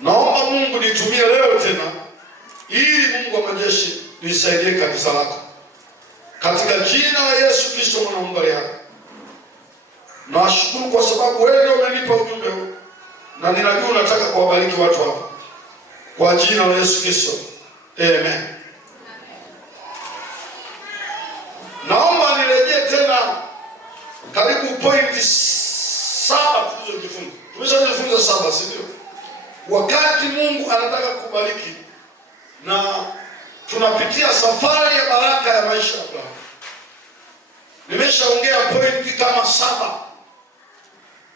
Naomba Mungu nitumie leo tena, ili Mungu wa majeshi nisaidie kanisa lako, katika jina la Yesu Kristo mwana wa Mungu aliye hai. Nashukuru kwa sababu wewe ndio umenipa ujumbe huu, na ninajua unataka kuwabariki watu hapa, kwa jina la Yesu Kristo, amen. Naomba nirejee tena karibu pointi 7 tulizojifunza. Tumeshajifunza 7, si ndio? Wakati Mungu anataka kubariki na tunapitia safari ya baraka ya maisha ya Abrahamu. Nimeshaongea pointi kama 7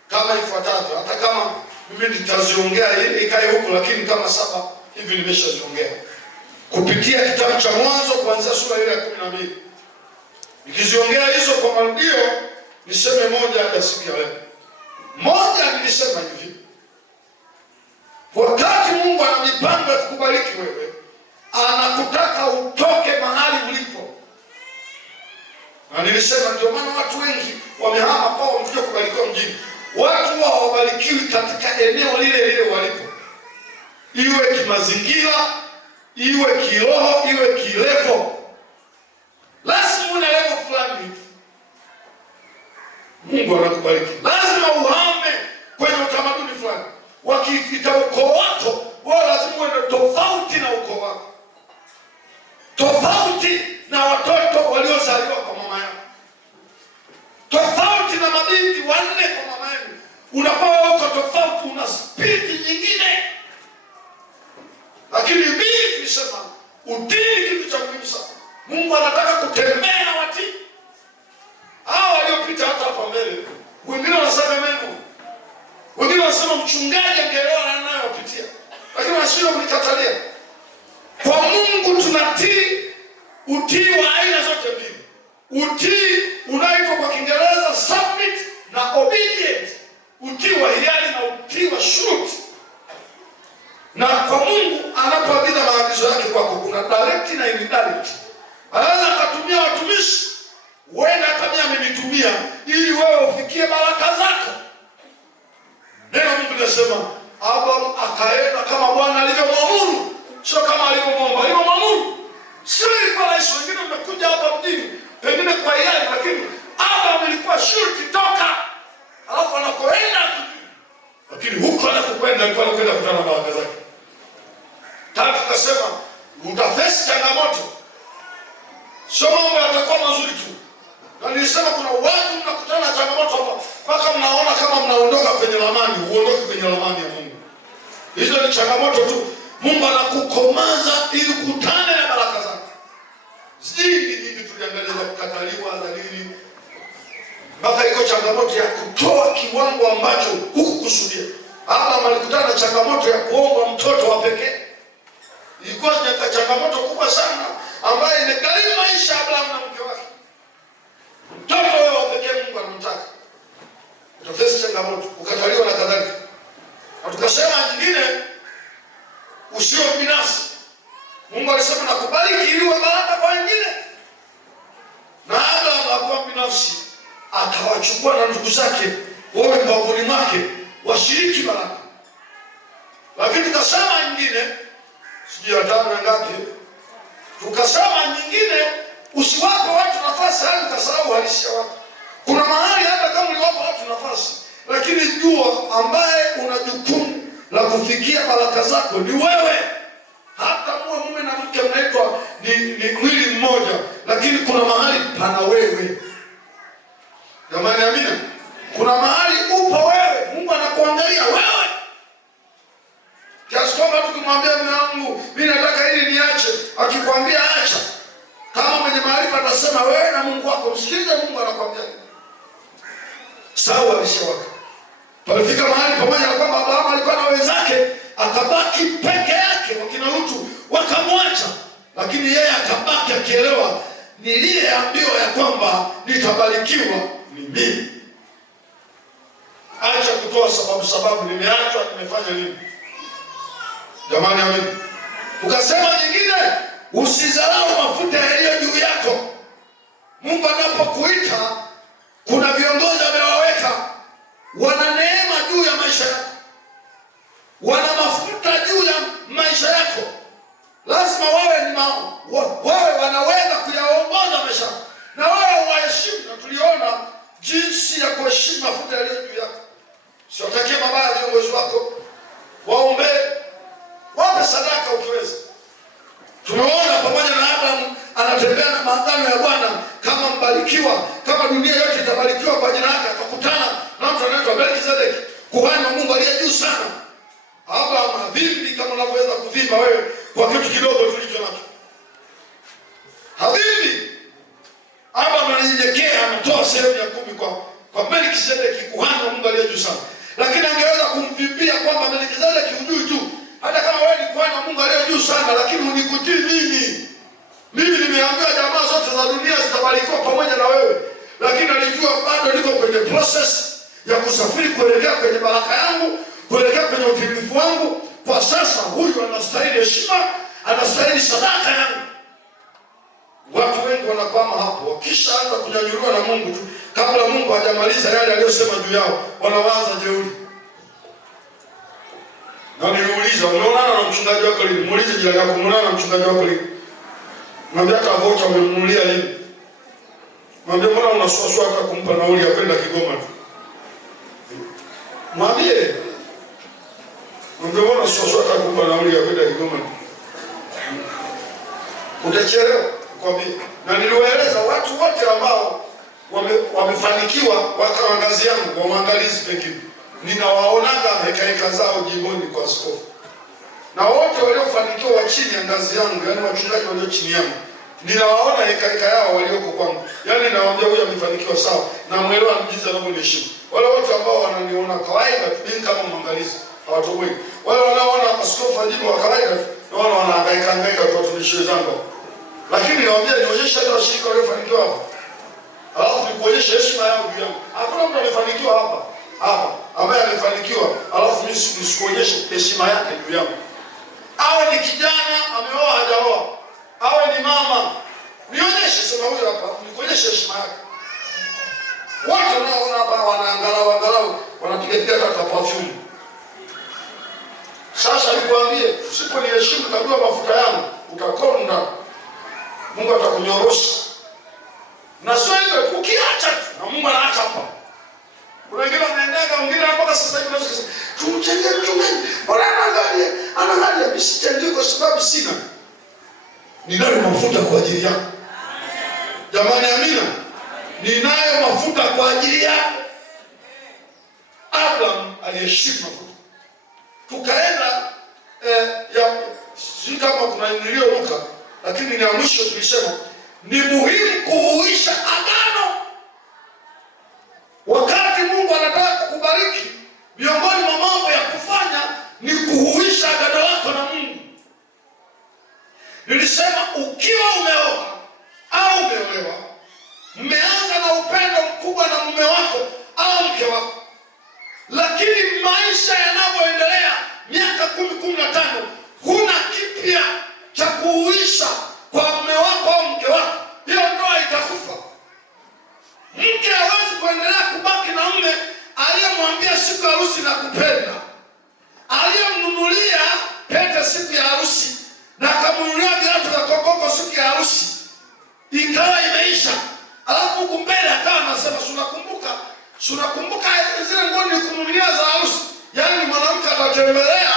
kama ifuatavyo, hata kama mimi nitaziongea ili ikae huko, lakini kama 7 hivi nimeshaziongea kupitia kitabu cha Mwanzo kuanzia sura ile ya 12. Nikiziongea hizo kwa marudio, niseme moja hata siku ya leo. Moja nilisema hivi: wakati Mungu ana mipango ya kukubariki wewe, anakutaka utoke mahali ulipo. Na nilisema ndio maana watu wengi wamehama kwao wamekuja kubarikiwa mjini. Watu wao hawabarikiwi katika eneo lile lile walipo, iwe kimazingira, iwe kiroho, iwe kilevo. Lazima una level fulani Mungu anakubariki. Lazima uhame kwenye utamaduni fulani. Wakiita ukoo wako, wewe lazima uende tofauti na ukoo wako, tofauti na watoto waliozaliwa kwa mama yako, tofauti na mabinti 4 kwa mama yako. Unakuwa uko tofauti, una spiriti nyingine. Lakini Biblia inasema utii kitu cha muhimu sana. Mungu anataka kutembea na watii. Hao waliopita hata hapa mbele, wengine wanasema Mungu, wengine wanasema mchungaji angeelewa na anayopitia, lakini wanashindwa kulikatalia. Kwa Mungu tunatii utii wa aina zote mbili. Utii unaitwa kwa Kiingereza submit na obedient. Utii wa hiari na utii wa shuruti. Na kwa Mungu anapoagiza maagizo yake kwako, kuna direct na indirect. Anaweza akatumia watumishi, wewe hata mimi amenitumia ili wewe ufikie baraka zako. Neno Mungu linasema Abraham akaenda kama Bwana alivyomwamuru, sio kama alivyomwomba, alivyomwamuru. Sio ilikuwa rahisi. Wengine wamekuja hapa mjini pengine kwa hiari, lakini Abraham ilikuwa shuruti toka, alafu anakoenda, lakini huko anakokwenda alikuwa anakwenda kukutana na baraka zake. Tatu kasema utafesi changamoto, sio mambo yatakuwa mazuri tu. Na nilisema kuna watu mnakutana na changamoto hapa mpaka mnaona kama mnaondoka kwenye ramani. Uondoke kwenye ramani ya Mungu. Hizo ni changamoto tu. Mungu anakukomaza ili kukutane na baraka zake. Zidi tuliangalia za kukataliwa za nini, mpaka iko changamoto ya kutoa kiwango ambacho hukukusudia. Hapa alikutana na changamoto ya kuomba mtoto wa pekee. Ilikuwa ni changamoto kubwa sana ambayo imegharimu maisha ya Abraham na mke wake. Mtoto wewe wa pekee Mungu anamtaka. Utafesi changamoto, ukataliwa na kadhalika. Na tukasema nyingine, usio binafsi. Mungu alisema nakubariki ili uwe baraka kwa wengine. Na Abraham hakuwa binafsi, akawachukua na ndugu zake wawe mbavuni mwake washiriki baraka. Lakini tukasema nyingine, sijui ya 5 na ngapi, tukasema nyingine, usiwape watu nafasi hadi ukasahau uhalisia wako. Kuna mahali hata kama uliwapa watu nafasi, lakini jua ambaye una jukumu la kufikia baraka zako ni wewe. Hata muwe mume na mke mnaitwa ni mwili mmoja, lakini kuna mahali pana wewe. Jamani, amina. Kuna mahali upo wewe, Mungu anakuangalia wewe. Kiasi kwamba tukimwambia mume wangu mimi nataka hili niache, akikwambia acha, kama mwenye maarifa atasema wewe na Mungu wako msikilize Mungu anakuambia. Sawa alishawaka. Palifika mahali pamoja na kwamba Abraham alikuwa na wenzake, akabaki peke yake, wakina Lutu wakamwacha, lakini yeye akabaki akielewa niliyeambiwa ya kwamba nitabarikiwa ni mimi. Acha kutoa sababu nimeachwa, nimefanya nini? Jamani, amini. Ukasema nyingine, usidharau mafuta yaliyo juu yako. Mungu anapokuita, kuna viongozi amewaweka wana neema juu ya maisha yako. wana mafuta juu ya maisha yako. Lazima wawe wanaweza kuyaongoza maisha yako, na wewe waheshimu. Na tuliona jinsi ya kuheshimu mafuta yaliyo juu yako. Siwatakie mabaya viongozi wako, waombee, wape sadaka ukiweza. Tumeona pamoja na Abraham anatembea na maagano ya Bwana kama mbarikiwa, kama dunia yote itabarikiwa kwa jina lake. Akakutana na mtu anaitwa Melkizedeki, kuhani wa Mungu aliye juu sana. Abraham havimbi kama unavyoweza kuvimba wewe kwa kitu kidogo tulicho nacho. Havimbi. Abraham ananyenyekea, anatoa sehemu ya 10 kwa Melkizedeki, kuhani wa Mungu aliye juu sana. Lakini angeweza kumvimbia kwamba Melkizedeki hujui tu, hata kama wewe ni kuhani wa Mungu aliye juu sana, lakini unikutii mimi. Mimi nimeambiwa jamaa zote za dunia zitabarikiwa pamoja na wewe. Lakini alijua bado niko kwenye process ya kusafiri kuelekea kwenye baraka yangu, kuelekea kwenye utimilifu wangu. Kwa sasa huyu anastahili heshima, anastahili sadaka yangu. Watu wengi wanakwama hapo. Wakisha anza kunyanyuliwa na Mungu tu, kabla Mungu hajamaliza yale aliyosema juu yao, wanaanza jeuri. Na niliuliza, umeonana na mchungaji wako lini? Muulize jirani yako, umeonana na mchungaji wako lini? Mwambie hata vocha umemnunulia lini? Mwambie mbona unasuasua hata kumpa nauli ya kwenda Kigoma tu? Mwambie mbona unasuasua hata kumpa nauli ya kwenda Kigoma tu? Utachelewa kwambie. Na niliwaeleza watu wote ambao wamefanikiwa wakawa ngazi yangu, wa maangalizi pekee, ninawaonaga heka zao jimboni kwa askofu. Na wote waliofanikiwa wa chini ya ngazi yangu, yani wachungaji walio chini yangu, ninawaona heka yao walioko kwangu. Yani nawaambia huyu amefanikiwa sawa, na muelewa jinsi anavyoniheshimu. Wale wote ambao wananiona kawaida mimi kama mwangalizi hawatoboi. Wale wanaoona askofu ajibu wa kawaida na wale wanahangaika kwa watumishi zangu. Lakini nawaambia nionyeshe hata washirika waliofanikiwa hapa. Alafu nikuonyeshe heshima yao juu yangu. Hakuna mtu amefanikiwa hapa ambaye amefanikiwa alafu mimi nisikuonyeshe heshima yake juu yangu. Awe ni kijana ameoa hajaoa, awe ni mama, nionyeshe sema huyu hapa, nikuonyeshe heshima yake. Watu wanaona hapa wanaangalau wanapiga hata perfume. Sasa nikwambie, usiponiheshimu kabla mafuta yangu utakonda. Mungu atakunyorosha. Na sio hivyo, ukiacha tu na Mungu anaacha hapa. Kuna wengine wanaendaga, wengine mpaka sasa hivi wanasema tumchangie mchungaji. Bora anaangalia bisichangie kwa sababu sina. Ninayo mafuta kwa ajili yako. Jamani, amina. Ninayo mafuta kwa ajili yako. Abraham aliheshimu mafuta. Tukaenda si kama kuna niliyoruka, lakini ni ya mwisho tulisema ni muhimu kuhuisha agano. Wakati Mungu anataka kukubariki, miongoni mwa mambo ya kufanya ni kuhuisha agano lako na Mungu. Nilisema ukiwa umeoa au umeolewa, mmeanza na upendo mkubwa na mume wako au mke wako, lakini maisha yanavyoendelea miaka 10-15 huna kipya cha kuhuisha kwa mume wako au mke wako, hiyo ndoa itakufa. Mke hawezi kuendelea kubaki na mume aliyemwambia siku ya harusi na kupenda, aliyemnunulia pete siku ya harusi na akamnunulia viatu vya kokoko siku ya harusi, ikawa imeisha. Alafu huku mbele akawa anasema tunakumbuka zile nguo nilikununulia za harusi. Yaani mwanamke atatembelea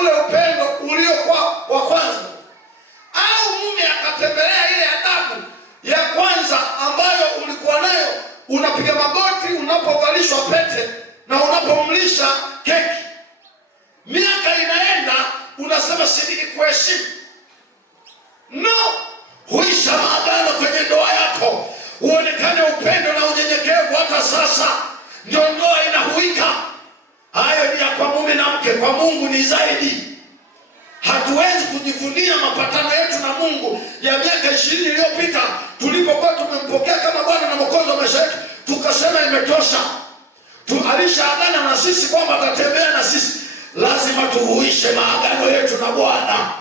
ule upendo uliokuwa wa kwanza, au mume akatembelea ile adabu ya kwanza ambayo ulikuwa nayo. Unapiga magoti unapovalishwa pete na unapomlisha keki. Miaka inaenda, unasema sidiki kuheshimu. No, huisha maagano kwenye ndoa yako, uonekane upendo na unyenyekevu. Hata sasa ndio ndoa inahuika. Hayo ni ya kwa mume na mke, kwa Mungu ni zaidi. Hatuwezi kujivunia mapatano yetu na Mungu ya miaka 20 iliyopita tulipokuwa tumempokea kama Bwana na Mwokozi wa maisha yetu, tukasema imetosha. Alishaagana na sisi kwamba atatembea na sisi. Lazima tuhuishe maagano yetu na Bwana.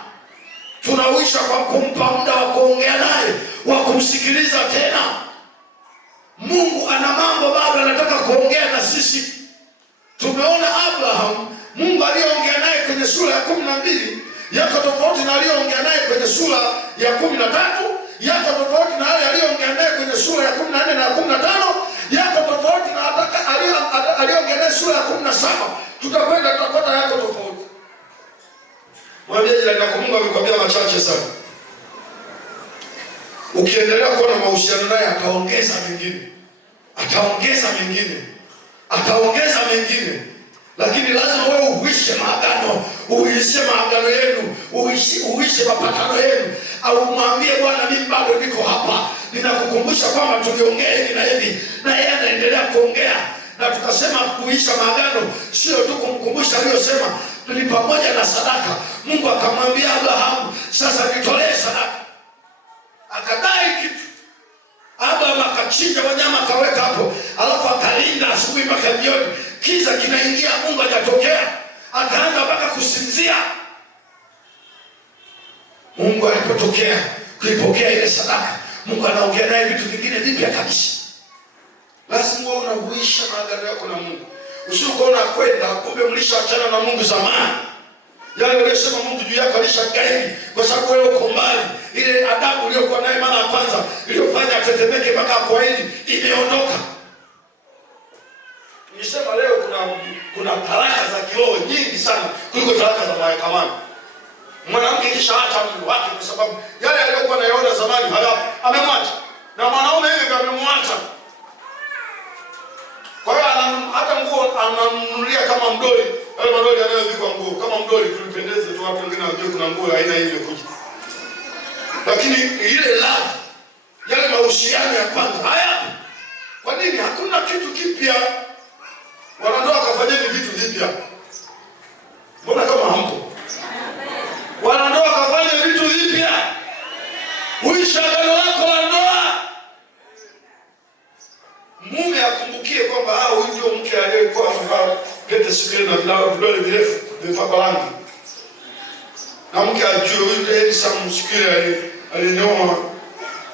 Tunahuisha kwa kumpa muda wa kuongea naye, wa kumsikiliza tena. Mungu ana mambo bado anataka kuongea na sisi. Tumeona Abraham, Mungu aliyoongea naye kwenye sura ya 12 yako tofauti na aliyoongea naye kwenye sura ya 13, yako tofauti na yale aliyoongea naye kwenye sura ya 14 na 15, yako tofauti na aliyoongea naye sura ya 17. Tutakwenda tutapata yako tofauti. Mwambie jirani yako, Mungu amekwambia machache sana. Ukiendelea kuwa na mahusiano naye ataongeza mengine. Ataongeza mengine. Ataongeza mengine. Lakini lazima wewe uishe maagano, uishe maagano yenu, uishe mapatano yenu, au mwambie Bwana, mimi bado niko hapa. Ninakukumbusha kwamba tuliongea hivi na hivi, na yeye anaendelea kuongea. Na tukasema kuisha maagano sio tu kumkumbusha aliyosema, ni pamoja na sadaka. Mungu akamwambia Abrahamu, sasa nitolee sadaka. Akadai kitu. Abraham akachinja wanyama akaweka hapo, alafu akalinda asubuhi mpaka jioni. Kiza kinaingia, Mungu hajatokea. Akaanza mpaka kusinzia. Mungu alipotokea kuipokea ile sadaka, Mungu anaongea naye vitu vingine vipya kabisa. Lazima uwe unahuisha maagano yako na Mungu. Usiuko na kwenda kumbe mlishaachana na Mungu zamani. Yale uliyosema Mungu juu yako alishagairi kwa sababu wewe uko mbali. Ile adabu uliyokuwa naye mara ya kwanza iliyofanya atetemeke mpaka akuahidi imeondoka. Nisema leo kuna talaka za kiroho nyingi sana kuliko talaka za mahakamani. Mwanamke kisha hata mume wake kwa sababu yale aliyokuwa anayaona zamani hayapo, amemwacha. Na mwanaume hivi amemwacha. Kwa hiyo hata nguo ananunulia kama mdoli. Yale madoli yanayovikwa nguo kama mdoli, tulipendeze tu, watu wengine wajue kuna nguo aina hiyo kuja. Lakini ile love, yale mahusiano ya kwanza hayapo. Kwa nini? Hakuna kitu kipya. Wanandoa wakafanyeni vitu vipya. Mbona kama hampo? Wanandoa wakafanya vitu vipya. Uisha agano lako la ndoa. Mume akumbukie kwamba huyu ndio mke aliyekuwa amevaa pete siku ile na vidole virefu vimepakwa rangi. Na mke ajue huyu ndiye Sam siku ile alinioa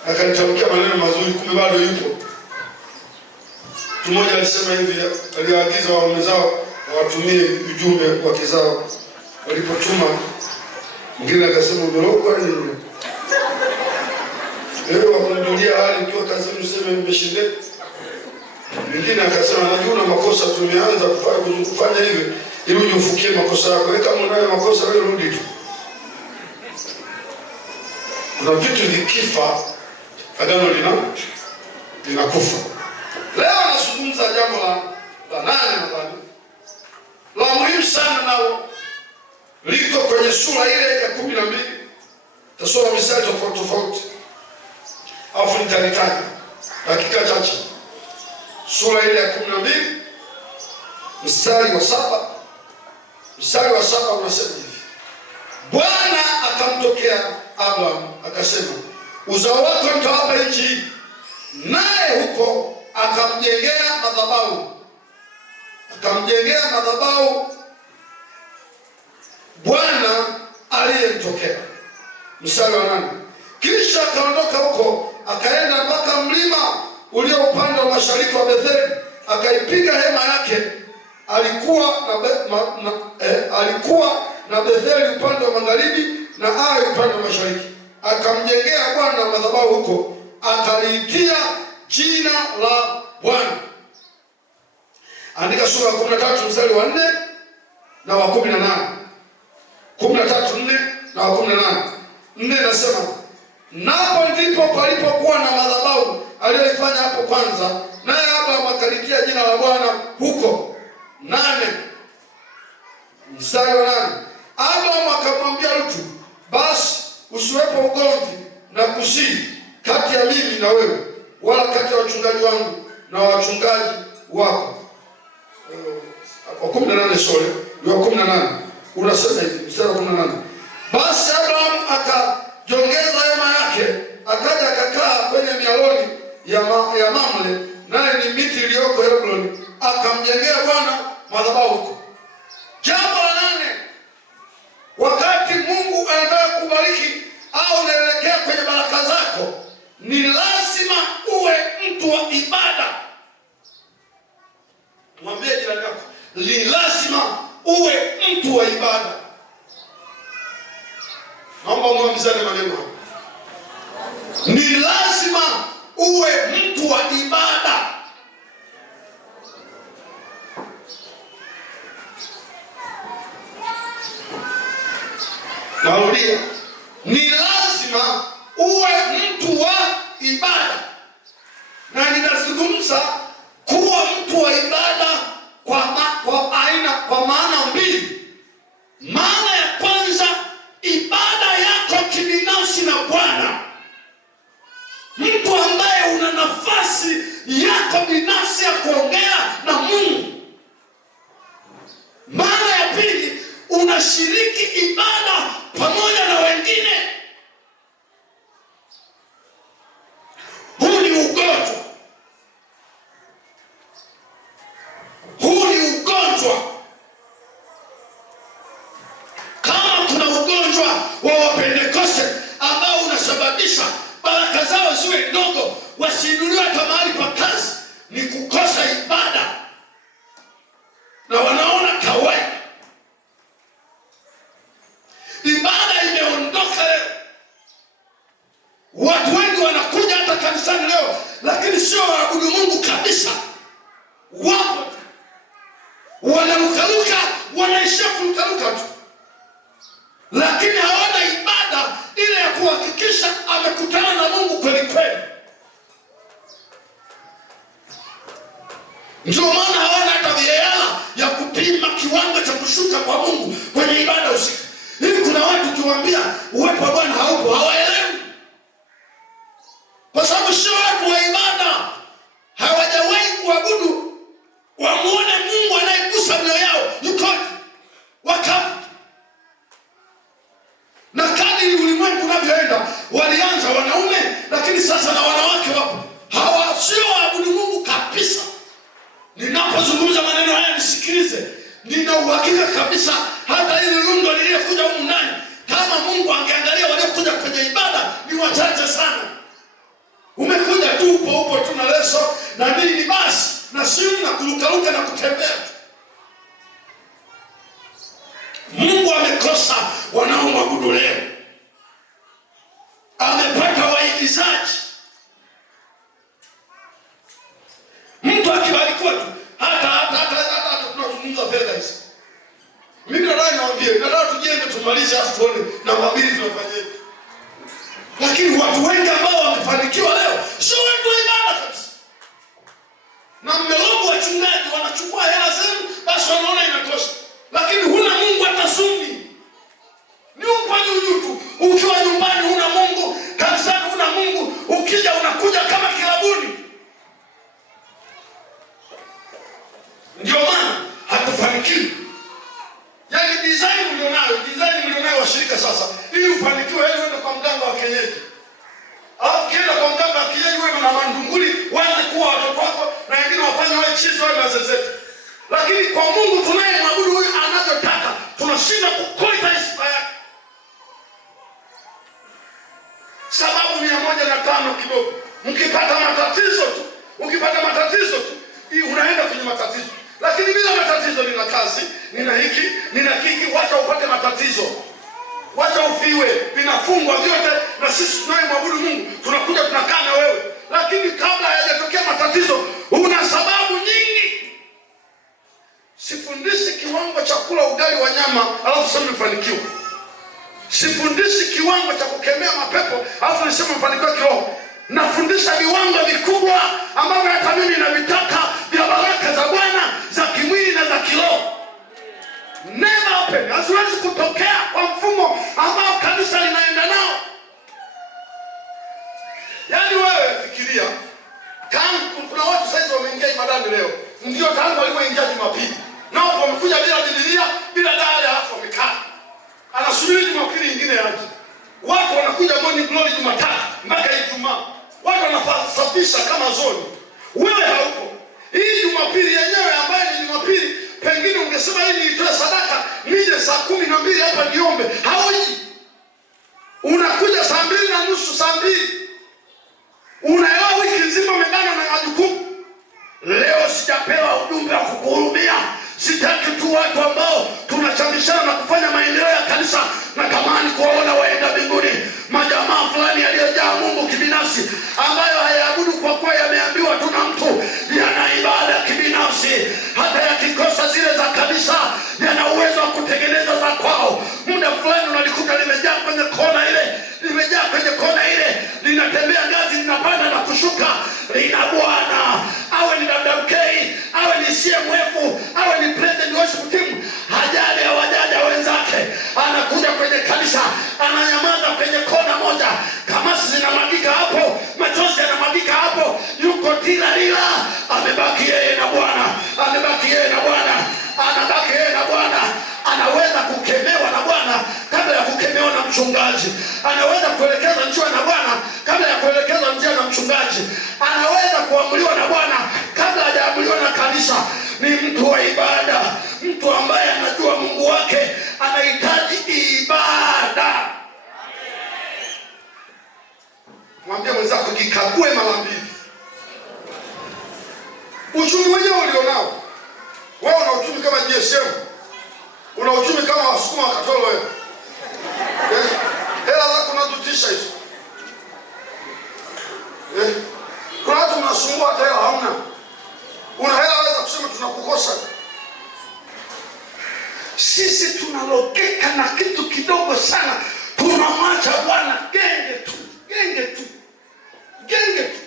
akanitamkia maneno mazuri, kumbe bado yupo. Mmoja alisema hivi, aliagiza waume zao watumie ujumbe wa kizao. Walipotuma, mwingine akasema umerogwa nini? Leo wakundulia hali ukiwa kazini useme nimeshindeka. Mwingine akasema najua una makosa, tumeanza kufanya hivi ili ujifukie makosa yako. Wewe kama unayo makosa wewe rudi tu. Kuna vitu vikifa agano linakufa. Leo nazungumza jambo la 8 nadhani. La muhimu sana nao liko kwenye sura ile ya 12. Tasoma mistari tofauti. Afu nitalitaja dakika chache. Sura ile ya 12 mstari wa 7. Mstari wa 7 unasema hivi: Bwana akamtokea Abraham akasema, uzao wako nitawapa nchi, naye huko akamjengea madhabahu Bwana aliyemtokea. Mstari wa 8, kisha akaondoka huko akaenda mpaka mlima ulio upande wa mashariki wa Betheli, akaipiga hema yake. Alikuwa na Betheli upande wa magharibi na Ai upande wa mashariki. Akamjengea Bwana madhabahu huko, akaliitia jina la Bwana. Andika sura ya 13 mstari wa 4 na wa 18. 13:4 na wa 18. 4 nasema, napo ndipo palipokuwa na madhabahu aliyoifanya hapo kwanza, naye Abraham akalitia jina la Bwana huko. 8 mstari wa 8, Abraham akamwambia Lutu, basi usiwepo ugomvi na kusii kati ya mimi na wewe, wala kati ya wachungaji wangu na wachungaji wako. Wa 18 sorry, wa 18 unasema hivi, mstari wa 18, basi Abraham akajongeza hema yake, akaja akakaa kwenye mialoni ya Mamre, naye ni miti iliyoko Hebroni, akamjengea Bwana madhabahu huko. Jambo la 8, wakati Mungu anataka kubariki au unaelekea kwenye baraka zako, ni lazima uwe mtu wa ibada. Mwambie jirani yako, mtu wa ibada. Naomba muamizane maneno. Ni lazima uwe mtu wa ibada. Narudia, ni lazima uwe mtu wa ibada. Na ninazungumza kuwa mtu wa ibada kwa maana mbili. Maana ya kwanza, ibada yako kibinafsi na Bwana, mtu ambaye una nafasi yako binafsi ya kuongea na Mungu. Maana ya pili, unashiriki ibada pamoja na wengine. Huu ni ugonjwa. Huu ni ugonjwa. Kama kuna ugonjwa wa Wapentekoste ambao unasababisha baraka zao ziwe ndogo, wasiinuliwe hata mahali pa kazi, ni kukosa ibada na wanaona kawaida. Ibada imeondoka leo. Watu wengi wanakuja hata kanisani leo, lakini sio waabudu Mungu kabisa. Wapo wanarukaruka, wanaishia kurukaruka tu, lakini hawana ibada ile ya kuhakikisha amekutana na Mungu kweli kweli. Ndio maana hawana hata viela ya kupima kiwango cha kushuka kwa Mungu kwenye ibada usiku. Hivi kuna watu tuwaambia uwepo wa Bwana haupo, hawaelewi. Kwa sababu sio watu wa ibada. Hawajawahi kuabudu wamuone Mungu anayegusa mioyo yao yukoje. Wakafu. Na kadiri ulimwengu unavyoenda, walianza wanaume, lakini sasa na wanawake wapo. Hawa sio waabudu Mungu kabisa. Ninapozungumza maneno haya nisikilize. Nina uhakika kabisa hata ile lundo lililokuja humu ndani, kama Mungu angeangalia waliokuja kwenye ibada ni wachache sana. Umekuja tu upo tu na leso na nini basi na simu na kurukaruka na kutembea. Mungu amekosa wanaomwabudu leo. Amepata waigizaji. Mtu akibarikiwa tu hata tunazungumza fedha hizi. Mimi nataka niwaambie, nataka tujenge tumalize afu tuone na mabili tunafanyaje. Lakini watu wengi ambao wamefanikiwa leo sio watu wa ibada kabisa. Na mmelogo wachungaji wanachukua hela zenu basi wanaona inatosha. Lakini huna Mungu hata sumi. Ni upande ujutu. Ukiwa nyumbani huna Mungu, kanisani huna Mungu, ukija unakuja kama kilabuni. Ndio maana hatufanikiwi. Yaani design mlionayo washirika sasa, ili ufanikiwe wewe uende kwa mganga wa kienyeji. Au kienda kwa mganga wa kienyeji wewe na mandunguli, waanze kuwa watoto wako na wengine wafanye wewe chizi wewe mazezete. Lakini kwa Mungu tunayemwabudu huyu anavyotaka, tunashinda kukosa sifa yake. Sababu 105 kidogo. Mkipata matatizo tu, unaenda kwenye matatizo. Lakini bila matatizo nina kazi, nina hiki, nina kiki, wacha upate matatizo. Wacha ufiwe, vinafungwa vyote na sisi tunayemwabudu Mungu, tunakuja tunakaa na wewe. Lakini kabla hayajatokea matatizo, una sababu nyingi. Sifundishi kiwango cha kula ugali wa nyama alafu sema mfanikiwa. Sifundishi kiwango cha kukemea mapepo alafu niseme mfanikiwa kiroho. Nafundisha viwango vikubwa ambavyo hata mimi ninavitaka vya baraka za Bwana za kimwili na za kiroho. Never open. Haziwezi kutokea kwa mfumo ambao kanisa linaenda nao. Yaani wewe fikiria, kuna watu saizi wameingia ibadani leo. Ndio tangu walioingia Jumapili. Nao wamekuja bila Biblia, bila dala alafu wamekaa. Anasubiri Jumapili nyingine yaje. Watu wanakuja morning glory Jumatatu mpaka Ijumaa. Watu wanasafisha kama zoni. Wewe haupo. Hii Jumapili yenyewe ambayo ni Jumapili, pengine ungesema hii nitoe sadaka, nije saa 12 hapa niombe. Hauji. Unakuja saa 2:30, saa 2. Unaelewa wiki nzima umegana na majukumu. Leo sijapewa ujumbe wa kukuhurumia. Sitaki tu watu ambao tunachangishana unatamani kuwaona waenda mbinguni. Majamaa fulani yaliyojaa Mungu kibinafsi, ambayo hayaabudu kwa kuwa yameambiwa tu na mtu, yana ibada kibinafsi. Hata yakikosa zile za kanisa, yana uwezo wa kutengeneza za kwao. Muda fulani unalikuta limejaa kwenye kona ile, limejaa kwenye kona ile, linatembea ngazi, linapanda na kushuka, lina bwana. Awe ni WK, awe ni CMF, awe ni President Worship Team, hajali hawajaja wenzake, anakuja kwenye kanisa, ananyamaza kwenye kona moja. Kamasi zinamwagika hapo, machozi yanamwagika hapo, yuko tila lila, amebaki yeye na Bwana, amebaki yeye na Bwana, anabaki yeye na Bwana. Anaweza kukemewa na Bwana kabla ya kukemewa na mchungaji. Anaweza kuelekeza njia na Bwana kabla ya kuelekeza njia na mchungaji. Anaweza kuamuliwa na Bwana kabla hajaamuliwa na kanisa. Ni mtu wa ibada, mtu ambaye anajua Mungu wake, anahitaji ibada. Mwambie mwenzako, jikague mara mbili. Uchumi wenyewe ulionao wewe, una uchumi kama GSM, una uchumi kama Wasukuma wa Katoro wewe. Hela zako unazotisha hizo. Kuna watu mnasumbua hata hela hamna. Una hela waweza kusema tunakukosa. Sisi tunalogeka na kitu kidogo sana. Tunamwacha Bwana genge tu, genge tu, genge tu.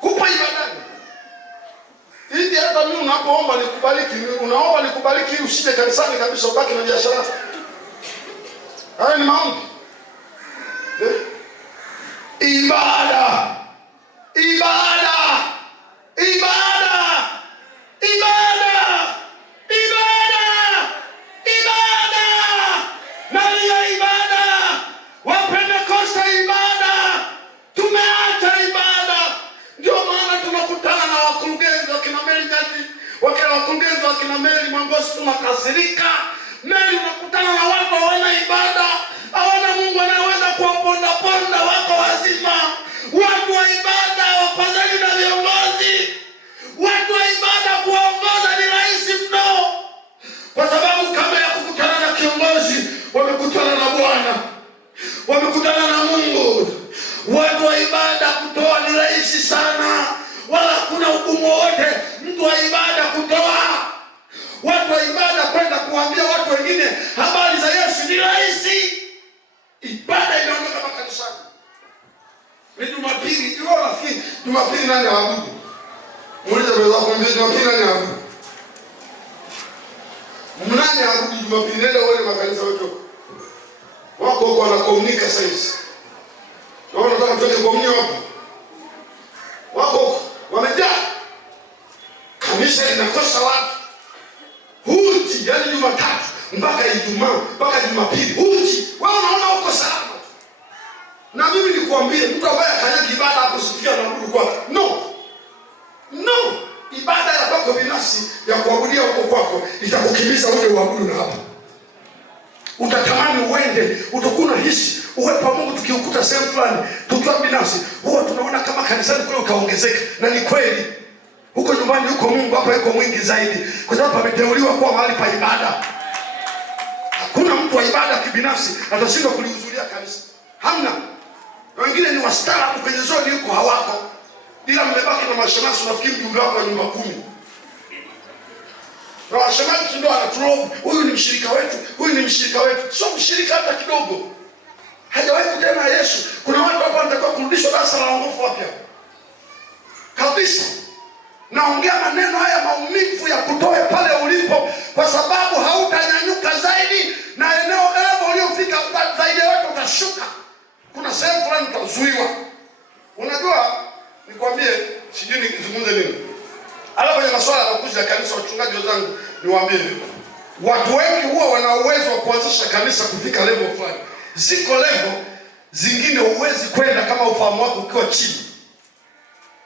Kupa ibadani. Hivi hata mimi unapoomba nikubariki, unaomba nikubariki usije kanisani kabisa, ubaki na biashara. Hayo ni maombi. Ibada, ibada, ibada, ibada, ibada, ibada. Nani ya ibada? Wapentekoste ibada. Tumeacha ibada. Ndio maana tunakutana na wakurugenzi wa kina Mary Nyati, wakurugenzi wa kina Mary Mwangosi, tunakasirika. Mary, unakutana na watu hawana ibada, hawana Mungu anaweza kuwaponda ponda, wako wazima. Watu wa ibada wapazani na viongozi. Watu wa ibada kuongoza ni rahisi mno, kwa sababu kabla ya kukutana na kiongozi wamekutana na Bwana, wamekutana na Mungu. Watu wa ibada kutoa ni rahisi sana, wala hakuna ugumu wote mtu wa ibada kutoa. Watu wa ibada kwenda kuambia watu wengine habari za Yesu ni rahisi. Ibada inaondoka makanisani. Ni Jumapili, hiyo nafikiri Jumapili nani aabudu? Muulize wenzako, mwambie Jumapili nani aabudu? Mnani aabudu Jumapili? Nenda wale makanisa wetu. Wako huko wanakomunika sasa hivi. Wao wanataka tuende kuamini wapo. Wako huko wamejaa. Kanisa linakosa watu. Huji, yani Jumatatu mpaka Ijumaa mpaka Jumapili. Huji, wewe unaona uko salama. Na mimi nikuambie, mtu ambaye akanyagi ibada hapo sifia na Mungu kwake. No. No. Ibada ya kwako binafsi ya kuabudia huko kwako itakukimbiza uje uabudu na hapa. Utatamani uende, utakuwa hisi uwepo wa Mungu tukiukuta sehemu fulani, tukiwa binafsi, huwa tunaona kama kanisani kule ukaongezeka. Na ni kweli. Huko nyumbani huko Mungu, hapa yuko mwingi zaidi, kwa sababu ameteuliwa kuwa mahali pa ibada. Hakuna mtu wa ibada kibinafsi atashindwa kulihudhuria kanisa. Hamna. Wengine ni wastaarabu kwenye zoni huko hawako. Ila mmebaki na mashemasi, unafikiri mjumbe wako wa nyumba 10. Na washemasi ndio anatulobu, huyu ni mshirika wetu, huyu ni mshirika wetu. Sio mshirika hata kidogo. Hajawahi kutana Yesu. Kuna watu hapa wanataka kurudishwa darasa la nguvu wapya. Kabisa. Naongea maneno haya maumivu ya kutoe pale ulipo, kwa sababu hautanyanyuka zaidi, na eneo uliofika zaidi wetu utashuka. Kuna sehemu fulani utazuiwa. Unajua, nikwambie, sijui nizungumze nini. Ala kwenye masuala ya kukuza kanisa, wachungaji wenzangu, niwaambie, watu wengi huwa wana uwezo wa kuanzisha kanisa kufika level fulani. Ziko level zingine huwezi kwenda kama ufahamu wako ukiwa chini.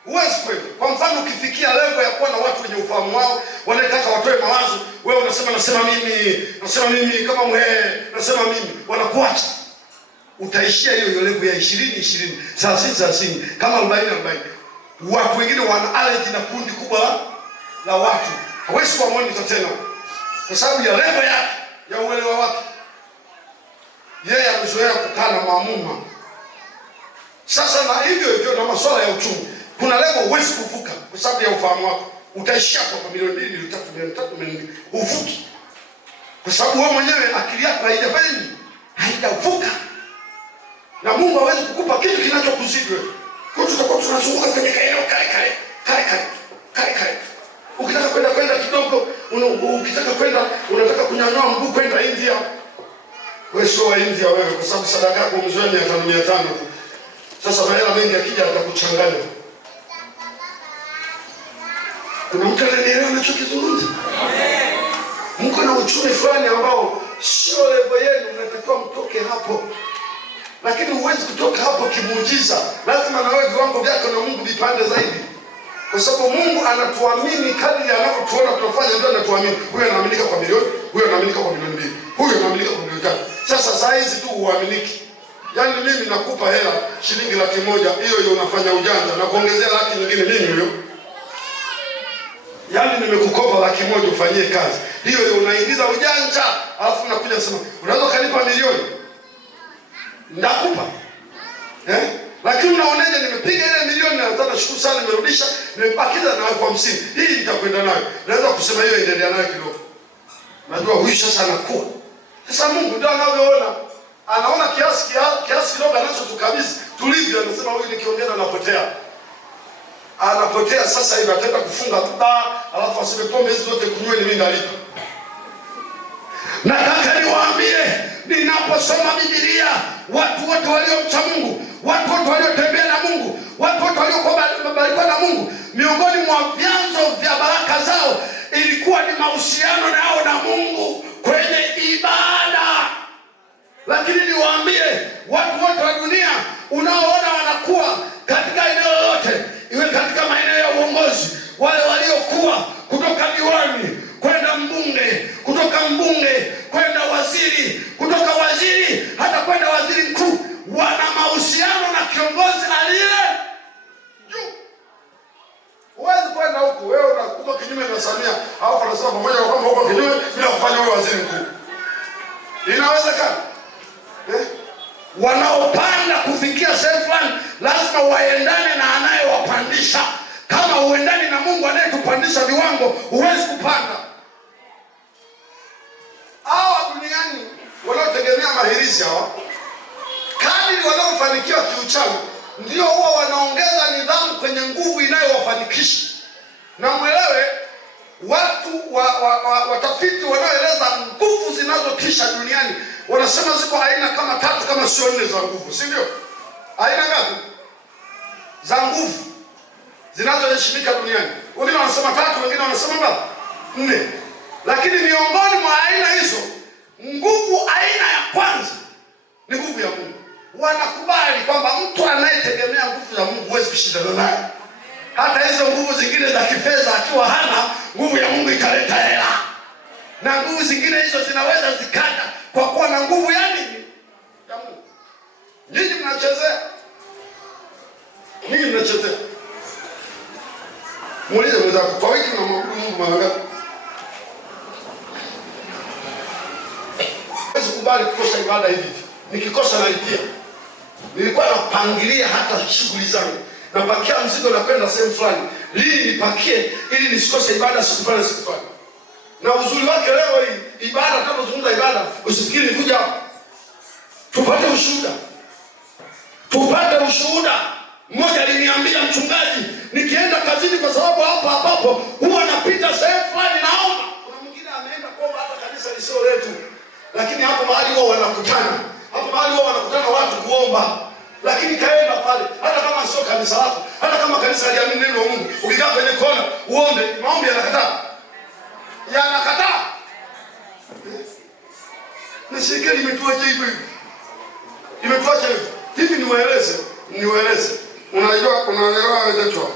Huwezi kwenda. Kwa mfano, ukifikia level ya kuwa na watu wenye ufahamu wao, wanataka watoe mawazo, wewe unasema nasema mimi kama nasema mimi, wanakuacha. Utaishia hiyo level ya 20 30 kama 40. Watu wengine wana allergy na kundi kubwa la watu. Hawezi kuwa monitor tena, kwa sababu ya level yake ya uelewa wake. Yeye amezoea kukaa na maamuma. Sasa na hivyo na masuala ya uchumi, kuna level huwezi kuvuka kwa sababu ya ufahamu wako. Utaishia kwa milioni 2, milioni 3, milioni 3, milioni 4. Uvuki. Kwa sababu wewe mwenyewe akili yako haijafanya, haijavuka. Na Mungu hawezi kukupa kitu kinachokuzidi wewe. Kwa hiyo tutakuwa tunazunguka kwenye kaeneo kale. Ukitaka kwenda kidogo, ukitaka kwenda unataka kunyanyua mguu kwenda India. Wewe sio wa India wewe, kwa sababu sadaka yako mzoea 500. Sasa mahela mengi akija atakuchanganya. Kuna mtu anaelewa ninachokizungumza? Amen. Mko na uchumi fulani ambao sio level yenu, mnatakiwa mtoke hapo. Lakini huwezi kutoka hapo kimuujiza. Lazima na wewe viwango vyako na Mungu vipande zaidi. Kwa sababu Mungu anatuamini kadri anapotuona tunafanya, ndio anatuamini. Huyu anaaminika kwa milioni, huyu anaaminika kwa milioni 2, huyu anaaminika kwa milioni 3. Sasa saa hizi tu uaminiki. Yaani mimi nakupa hela shilingi 100,000, hiyo unafanya ujanja na kuongezea laki nyingine mimi huyo. Yaani nimekukopa 100,000 ufanyie kazi. Hiyo unaingiza ujanja, alafu unakuja kusema, "Unaweza kanipa milioni?" Ndakupa. Lakini unaoneje nimepiga ile milioni na nataka shukuru sana nimerudisha, nimebakiza na 50,000. Hii nitakwenda nayo. Naweza kusema hiyo endelea nayo kidogo. Najua huyu sasa anakuwa. Sasa Mungu ndio anavyoona. Anaona kiasi kidogo anachotukabidhi. Tulivyo anasema huyu nikiongeza napotea. Anapotea sasa hivi ataenda kufunga baba, alafu aseme pombe hizo zote kunyweni mimi nalipa. Nataka niwaambie, ninaposoma Biblia, watu wote waliomcha Mungu, watu wote waliotembea na Mungu, watu wote waliobarikiwa na Mungu, miongoni mwa vyanzo vya baraka zao ilikuwa ni mahusiano nao na Mungu kwenye ibada. Lakini niwaambie, watu wote wa dunia unaoona wanakuwa katika eneo lolote, iwe katika maeneo ya uongozi, wale waliokuwa kutoka diwani kwenda mbunge, kutoka mbunge kwenda waziri, kutoka waziri hata kwenda waziri mkuu, wana mahusiano na kiongozi aliye juu. Huwezi kwenda huko wewe unakuwa kinyume na Samia, au anasema pamoja na kwamba uko kinyume bila kufanya wewe waziri mkuu. Inawezekana? Wanaopanda kufikia sehemu fulani lazima waendane na anayewapandisha. Kama uendani na Mungu anayetupandisha viwango, huwezi kupanda. Hawa duniani wanaotegemea mahirizi hawa, kadri wanaofanikiwa kiuchawi, ndio huwa wanaongeza nidhamu kwenye nguvu inayowafanikisha. Na mwelewe, watu watafiti wanaoeleza nguvu zinazotisha duniani wanasema ziko aina kama 3 kama sio 4 za nguvu, si ndio? Aina ngapi za nguvu zinazoheshimika duniani? Wengine wanasema 3, wengine wanasema ngapi? 4. Lakini miongoni mwa aina hizo, nguvu aina ya kwanza ni nguvu ya Mungu. Wanakubali kwamba mtu anayetegemea nguvu za Mungu huwezi kushindana naye. Hata hizo nguvu zingine za kifedha akiwa hana, nguvu ya Mungu italeta hela. Na nguvu zingine hizo zinaweza zikaja kwa kuwa na nguvu ya nini? Ya Mungu. Nyinyi mnachezea. Muulize mwenzako, kwa wiki unamwabudu Mungu mara ngapi? Siwezi kubali kukosa ibada hivi. Nikikosa nalipia. Nilikuwa napangilia hata shughuli zangu. Napakia mzigo na kwenda sehemu fulani. Lini nipakie ili nisikose ibada siku fulani. Na uzuri wake leo hii ibada, tunapozungumza ibada, usifikiri kuja hapa. Tupate ushuhuda. Mmoja aliniambia, mchungaji, nikienda kazini kwa sababu hapo huwa napita sehemu fulani naomba. Kuna mwingine ameenda kuomba hata kanisa lisio letu. Lakini hapo mahali huwa wanakutana. Watu kuomba. Lakini kaenda pale, hata kama sio kanisa lako, hata kama kanisa haliamini neno la Mungu, ukikaa kwenye kona uombe, maombi yanakataa. Na shirika limetuacha hivyo. Hivi niwaeleze. Unaelewa wenzetu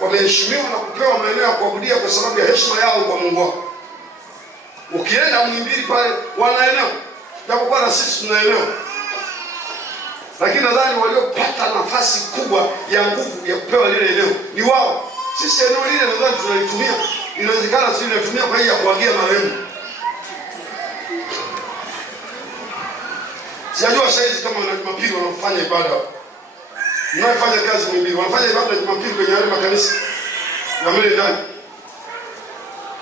wameheshimiwa na kupewa maeneo ya kuabudia kwa sababu ya heshima yao kwa Mungu wao. Ukienda Muhimbili pale wanaelewa. Japokuwa na sisi tunaelewa. Lakini nadhani waliopata nafasi kubwa ya nguvu ya kupewa lile eneo ni wao. Sisi eneo lile nadhani tunalitumia. Inawezekana sisi tunatumia kwa ajili ya kuagia marehemu. Sijajua saizi kama na Jumapili wanafanya ibada. Mnafanya kazi Muhimbili, wanafanya ibada Jumapili kwenye yale makanisa ya mle ndani.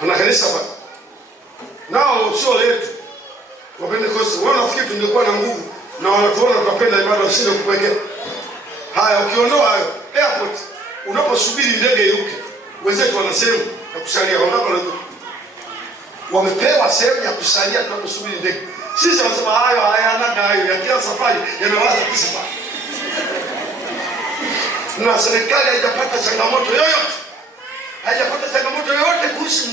Kuna kanisa hapa. Nao sio letu. Wapende kosi. Wao nafikiri tungekuwa na nguvu na wanatuona tunapenda ibada usinde kupekea. Haya, ukiondoa hayo airport, unaposubiri ndege iruke, wenzetu wana sehemu ya kusalia. Wamepewa sehemu ya kusalia tunaposubiri ndege. Sisi wanasema hayo hayana hayo ya kila safari yanawaza kusafari. Na serikali haijapata changamoto yoyote. Haijapata changamoto yoyote kuhusu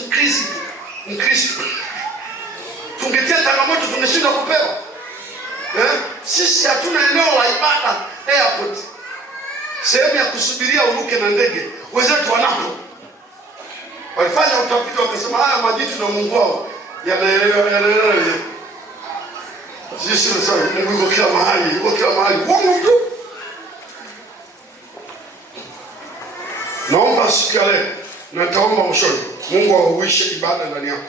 Mkristo. Tungetia changamoto tungeshinda kupewa. Sisi hatuna eneo la ibada airport. Sehemu ya kusubiria uruke na ndege. Wenzetu wanapo. Walifanya utafiti wakasema haya majitu na Mungu wao yanaelewa. Sisi tunasema Mungu yuko kila mahali, yuko kila mahali. Mungu tu. Naomba siku ya leo na nitaomba mwishoni, Mungu auishe ibada ndani yako.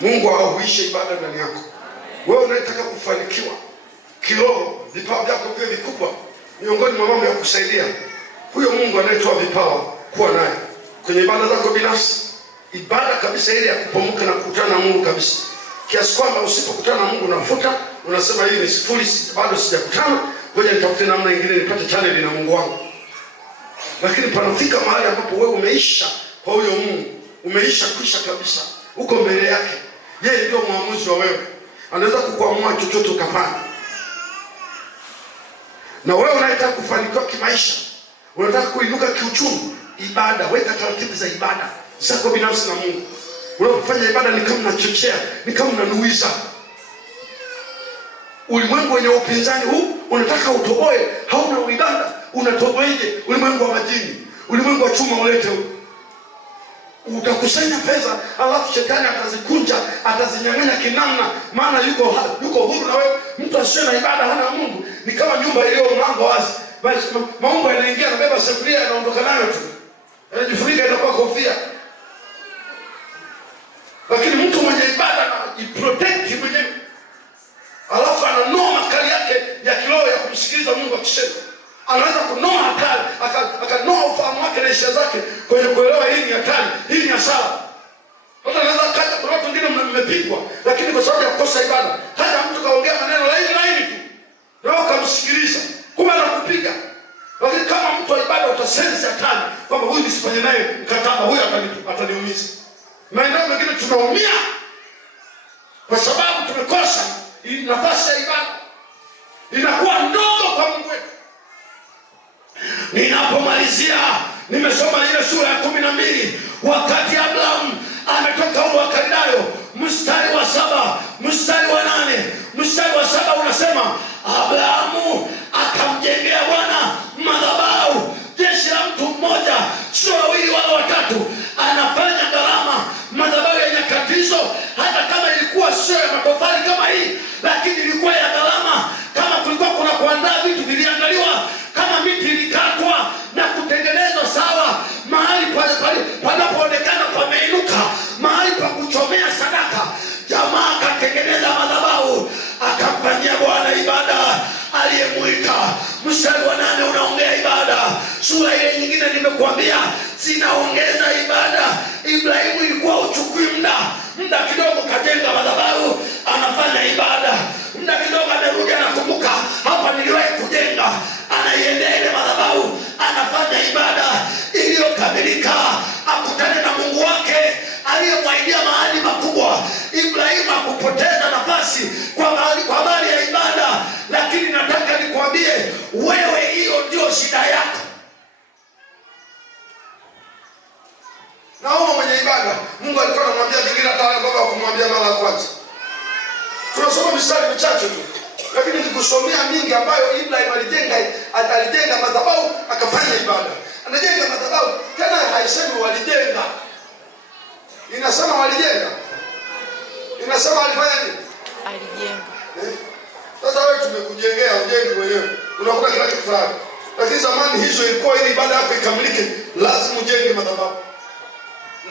Mungu auishe ibada ndani yako. Wewe unataka kufanikiwa kiroho, vipawa vyako viwe vikubwa, miongoni mwa mambo ya kusaidia. Huyo Mungu anayetoa vipawa, kuwa naye kwenye ibada zako binafsi. Ibada kabisa ile ya kupomuka na kukutana na Mungu kabisa. Kiasi kwamba usipokutana na Mungu unafuta, unasema hii ni sifuri, bado sijakutana, ngoja nitafute namna nyingine nipate channel na Mungu wangu. Lakini panafika mahali ambapo wewe umeisha kwa huyo Mungu, umeisha kwisha kabisa. Uko mbele yake. Yeye ndio muamuzi wa wewe. Anaweza kukuamua chochote ukafanya. Na wewe unataka kufanikiwa kimaisha, unataka kuinuka kiuchumi, ibada, weka taratibu za ibada zako binafsi na Mungu. Unapofanya ibada ni kama unachochea, ni kama unanuiza. Ulimwengu wenye upinzani huu unataka utoboe, hauna ibada, unatoboeje? Ulimwengu wa majini, ulimwengu wa chuma ulete huu. Utakusanya pesa, alafu shetani atazikunja, atazinyang'anya kinamna, maana yuko huru na wewe. Mtu asiye na ibada hana Mungu, ni kama nyumba iliyo mlango wazi. Basi maumbo yanaingia na beba sufuria yanaondoka nayo tu. Anajifunika inakuwa kofia. Lakini mtu mwenye ibada na iprotect mwenyewe. Alafu ananoa makali yake ya kiroho ya kumsikiliza Mungu akisema. Anaweza kunoa hatari, akanoa ufahamu wake na hisia zake kwenye kuelewa hii ni hatari, hii ni hasara. Hata anaweza kaja kwa watu wengine mmepigwa, lakini kwa sababu ya kukosa ibada, hata mtu kaongea maneno laini tu. Na ukamsikiliza, kumbe anakupiga. Lakini kama mtu wa ibada utasense hatari, kwamba huyu nisifanye naye mkataba, huyu ataniumiza. Maeneo mengine tunaumia kwa sababu tumekosa nafasi ya ibada. Inakuwa ndogo kwa Mungu wetu. Ninapomalizia, nimesoma ile sura ya 12 wakati Abraham ametoka huko Kaldayo, mstari wa 7, mstari wa 8, mstari wa 7 unasema Abrahamu akamjengea Bwana madhabahu. Jeshi la mtu mmoja, sio wawili wala watatu, anafanya gharama. Madhabahu ya nyakati hizo, hata kama ilikuwa sio ya matofali kama hii, lakini ilikuwa ya gharama. Kama kulikuwa kuna kuandaa vitu viliandaliwa, kama miti ilikatwa na kutengenezwa sawa, mahali panapoonekana pameinuka, mahali pa kuchomea sadaka, jamaa akatengeneza madhabahu, akamfanyia Bwana ibada aliyemuita. Mstari wa 8 unaongea ibada. Sura ile nyingine nimekuambia zinaongeza ibada. Ibrahimu ilikuwa uchukui muda kidogo kajenga madhabahu, anafanya ibada. Muda kidogo amerudi anakumbuka, hapa niliwahi kujenga. Anaiendea ile madhabahu, anafanya ibada iliyokamilika, akutane na Mungu wake aliyemwahidia mahali makubwa. Ibrahimu hakupoteza nafasi kwa habari ya ibada. Lakini nataka nikwambie wewe, hiyo ndio shida yako. Na huyo mwenye ibada, Mungu alikuwa anamwambia kingine hata wale baba kumwambia mara ya kwanza. Tunasoma mistari michache tu, lakini nikusomea mingi ambayo Ibrahim alijenga madhabahu, akafanya ibada. Anajenga madhabahu, tena haisemi walijenga. Inasema walijenga. Inasema alifanya nini? Alijenga. Sasa wewe tumekujengea ujenzi mwenyewe. Unakuta kila kitu sawa. Lakini zamani hizo ilikuwa ili ibada yako ikamilike, lazima ujenge madhabahu.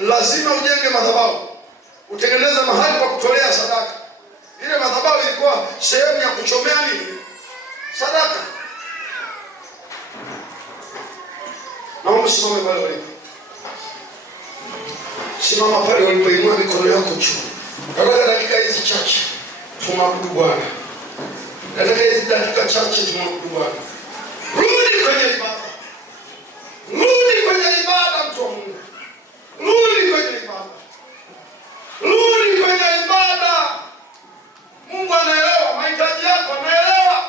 Lazima ujenge madhabahu. Utengeneze mahali pa kutolea sadaka. Ile madhabahu ilikuwa ilikuwa sehemu ya kuchomea nini? Sadaka. Naomba simame pale ulipo. Simama pale ulipo, inua mikono yako juu. Nataka dakika hizi chache tumwabudu Bwana. Nataka hizi dakika chache tumwabudu Bwana. Rudi kwenye ibada. Rudi kwenye ibada, mtu wa Mungu. Rudi kwenye ibada. Rudi kwenye ibada. Mungu anaelewa mahitaji yako, anaelewa.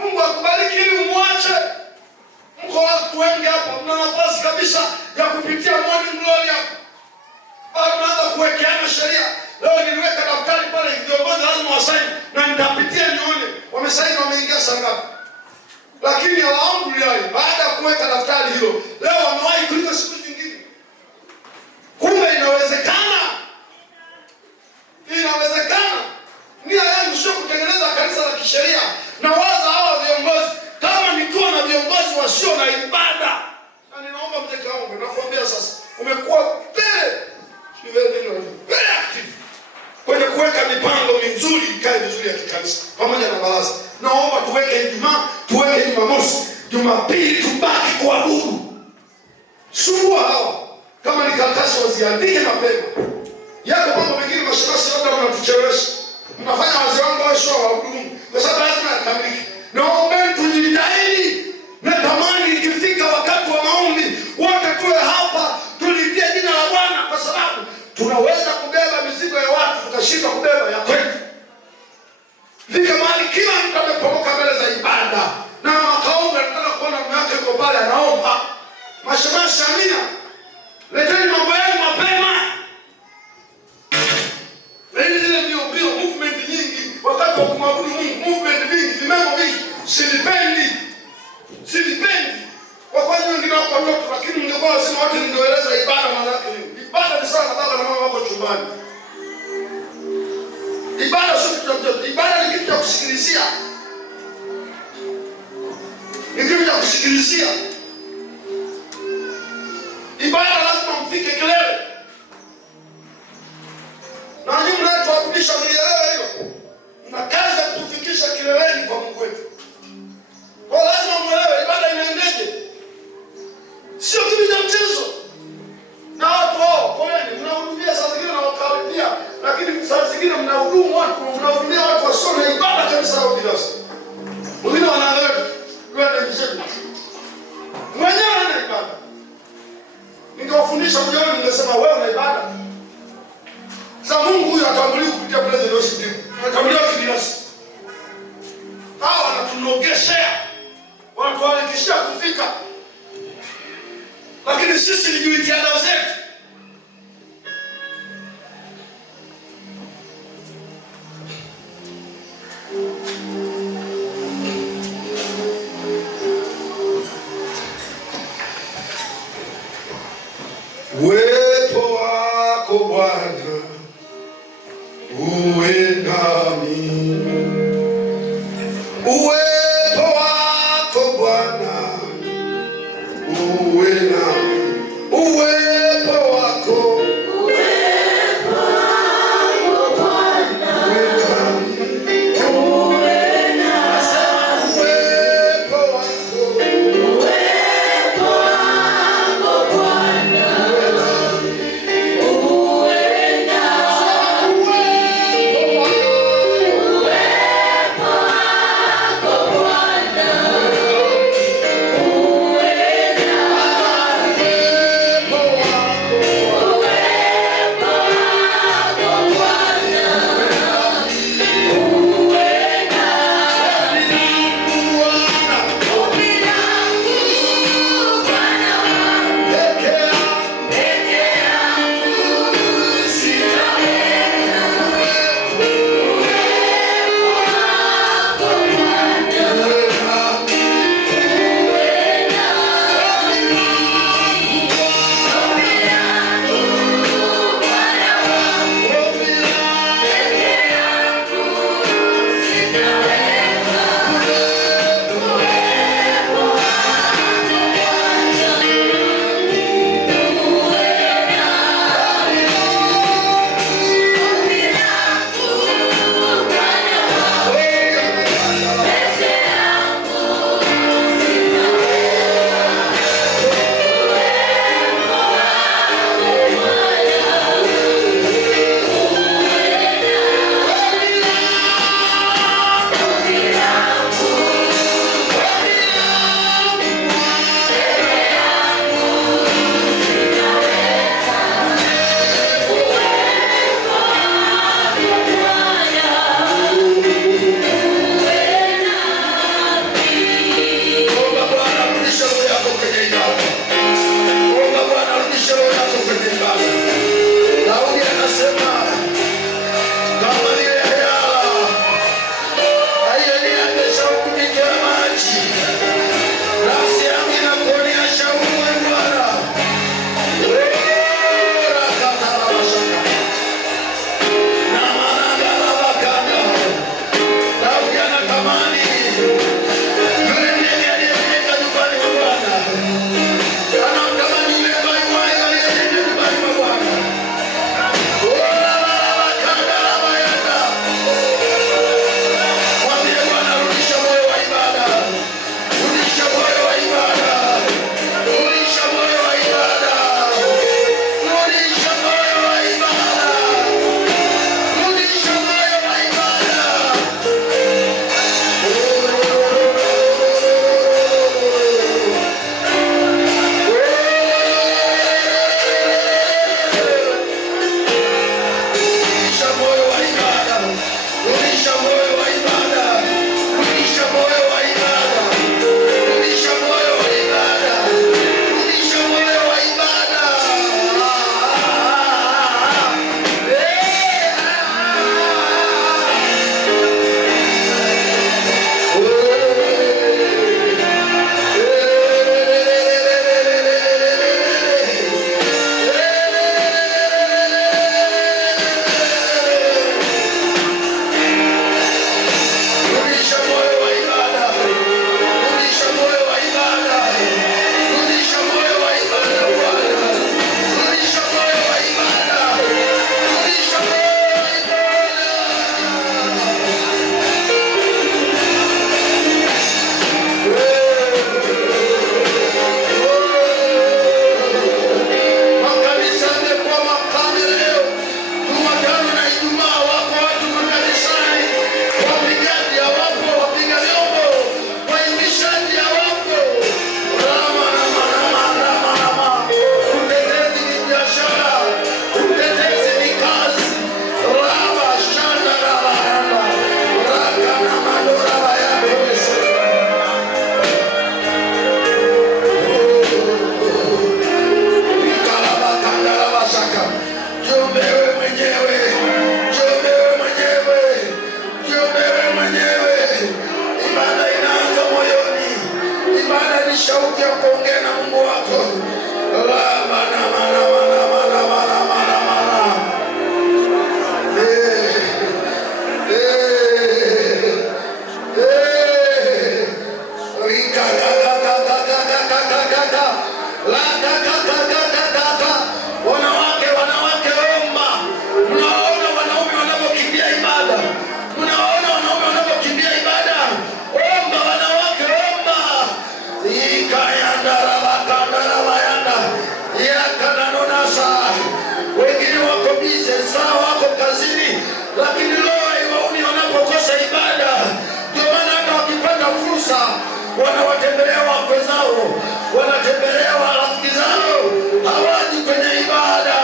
Mungu akubariki ili umwache. Mko watu wengi hapa, mna nafasi kabisa ya kupitia morning glory hapa. Tunaanza kuwekeana sheria. Leo niliweka daftari pale, viongozi lazima wasaini na nitapitia nione wamesaini wameingia saa ngapi. Lakini alhamdulillah, baada ya kuweka daftari hilo, leo wamewahi kuliko siku nyingine. Kumbe inawezekana. Inawezekana. Nia yangu sio kutengeneza kanisa la kisheria. Na waza hawa viongozi kama nikiwa na viongozi wasio na ibada. Na ninaomba mteke wangu, nakwambia sasa, umekuwa very active kwenye kuweka mipango mizuri ikae vizuri ya kikanisa pamoja na baraza. Naomba tuweke Ijumaa, tuweke Jumamosi, Jumapili tubaki kuabudu. Sumbua hawa. Kama ni karatasi waziandike mapema. Yako mambo mengine mashirasi labda mnatuchelewesha. Mnafanya wazee wangu wawe sio wahudumu. Kwa sababu lazima yakamilike. Naomba tujitahidi. Natamani ikifika wakati wa maombi wote tuwe hapa tulitie jina la Bwana, kwa sababu tunaweza kubeba mizigo ya watu tukashindwa kubeba ya kwetu. Fika mahali kila mtu amepomoka mbele za ibada. Na makaombe anataka kuona mume wake yuko pale anaomba. Mashemasi amina. Leteni mambo yenu mapema. Leo zile ndio movement nyingi wakati wa kumwabudu Mungu, movement vingi, vimemo vingi. Silipendi. Wakati wengine wako watoto, lakini mngekuwa wasema wote ningeeleza ibada maana yake nini. Ibada ni sana baba na mama wako chumbani. Ibada sio kitu cha mtoto. Ibada ni kitu cha kusikilizia. Ni kitu cha kusikilizia. Ibada lazima mfike kilele. Na nyinyi mnatuabulisha mlielewe hilo. Mna kazi ya kutufikisha kileleni kwa Mungu wetu. Kwa lazima muelewe ibada inaendeje. Sio kitu cha mchezo. Na watu wao, poleni, mnahudumia saa zingine na wakarudia, lakini saa zingine mnahudumu watu, mnahudumia watu wasio na ibada kabisa au binafsi. Wengine wanaangalia wewe ndio mchezo. Mwenyewe ana ibada. Ningewafundisha mjoni, ningesema wewe una ibada. Sasa Mungu huyu atambuliwa kupitia praise and worship team. Atambuliwa kibinafsi. Hawa wanatunogesha. Wanatuharakishia kufika. Lakini sisi ni jitihada zetu. Uwepo wako Bwana uwe nami. Uwepo wako Bwana uwe nami. Uwepo wako Uwepo wanatembelea wakwe zao, wanatembelea rafiki zao, hawaji kwenye ibada.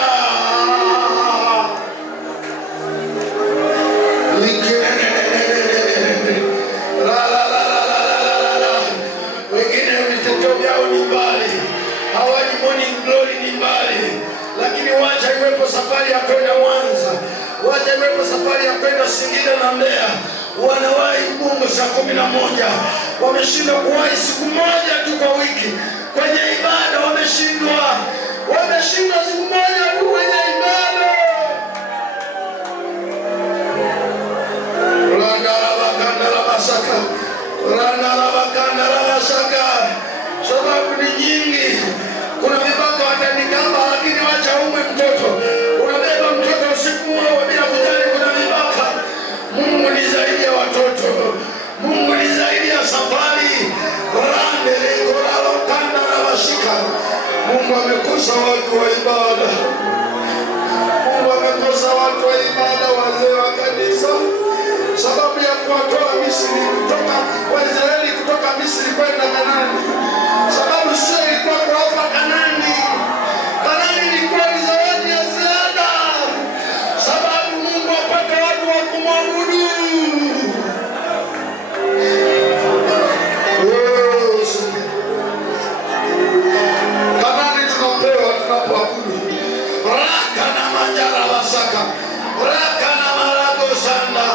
Wengine vitoto vyao ni mbali, hawaji morning glory ni mbali, lakini wacha iwepo safari ya kwenda Mwanza, wacha iwepo safari ya kwenda Singida na Mbeya, wanawahi Mungu saa 11. Wameshindwa kuwahi siku moja tu kwa wiki kwenye ibada, wameshindwa siku moja tu kwenye ibada. Sababu ni nyingi. Kuna mipaka watanikaba, lakini wacha ume mtoto. Unabeba mtoto usiku huo bila kujali kuna mipaka. Mungu ni zaidi ya watoto. Mungu ni zaidi ya safari. Mungu amekosa watu wa ibada. Mungu amekosa watu wa ibada, wazee wa kanisa, sababu ya kuwatoa Misri, kutoka Waisraeli kutoka Misri kwenda Kanaani. Sababu sio ilikuwa kuwapa Kanaani. Kanaani ilikuwa ni zawadi ya ziada, sababu Mungu apate watu wa kumwabudu. Kanaani tunapewa tunapoabudu. Raka na manjara wasaka, raka na marago sanda,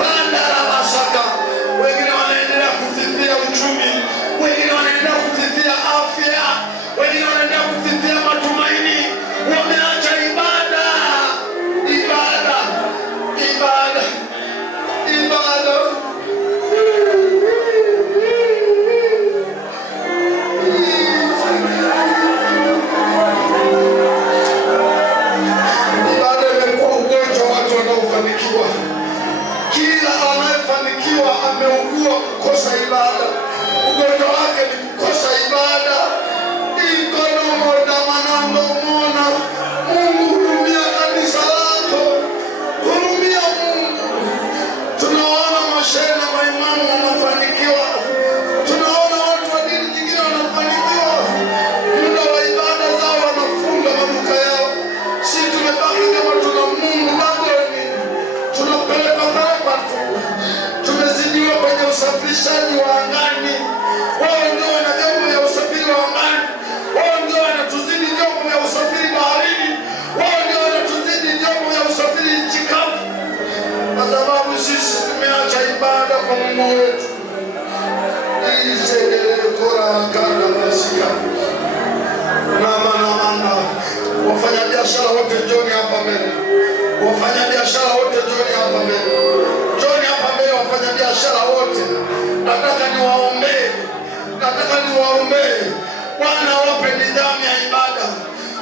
randa la masaka. Wengine wanaendelea kufifia uchumi, wengine wanaendelea kufifia afya, wengine wanaendelea kufifia matumaini. Wameacha ibada, ibada, ibada, ibada. Kila anayefanikiwa ameugua kukosa ibada. Ugonjwa wake ni kukosa ibada. Mungu hurumia kanisa lako, hurumia Mungu. Tunaona mashehe na maimamu wanafanikiwa, tunaona watu wa dini nyingine wanafanikiwa, muda wa ibada zao wanafunga maduka yao. Sisi tumebaki kama tuna Mungu bagoni, tunapeleka papa tu. Tumezidiwa kwenye usafirishaji wa angani. Wao ndio wana vyombo vya usafiri wa angani, wao ndio wanatuzidi vyombo vya usafiri baharini, wao ndio wanatuzidi vyombo vya usafiri nchi kavu, kwa sababu sisi tumeacha ibada kwa Mungu wetu. Wafanya biashara wote njoni hapa mbele. Wafanya biashara wote njoni hapa mbele. Njoni hapa mbele wafanya biashara wote. Nataka niwaombee. Bwana wape nidhamu ya ibada.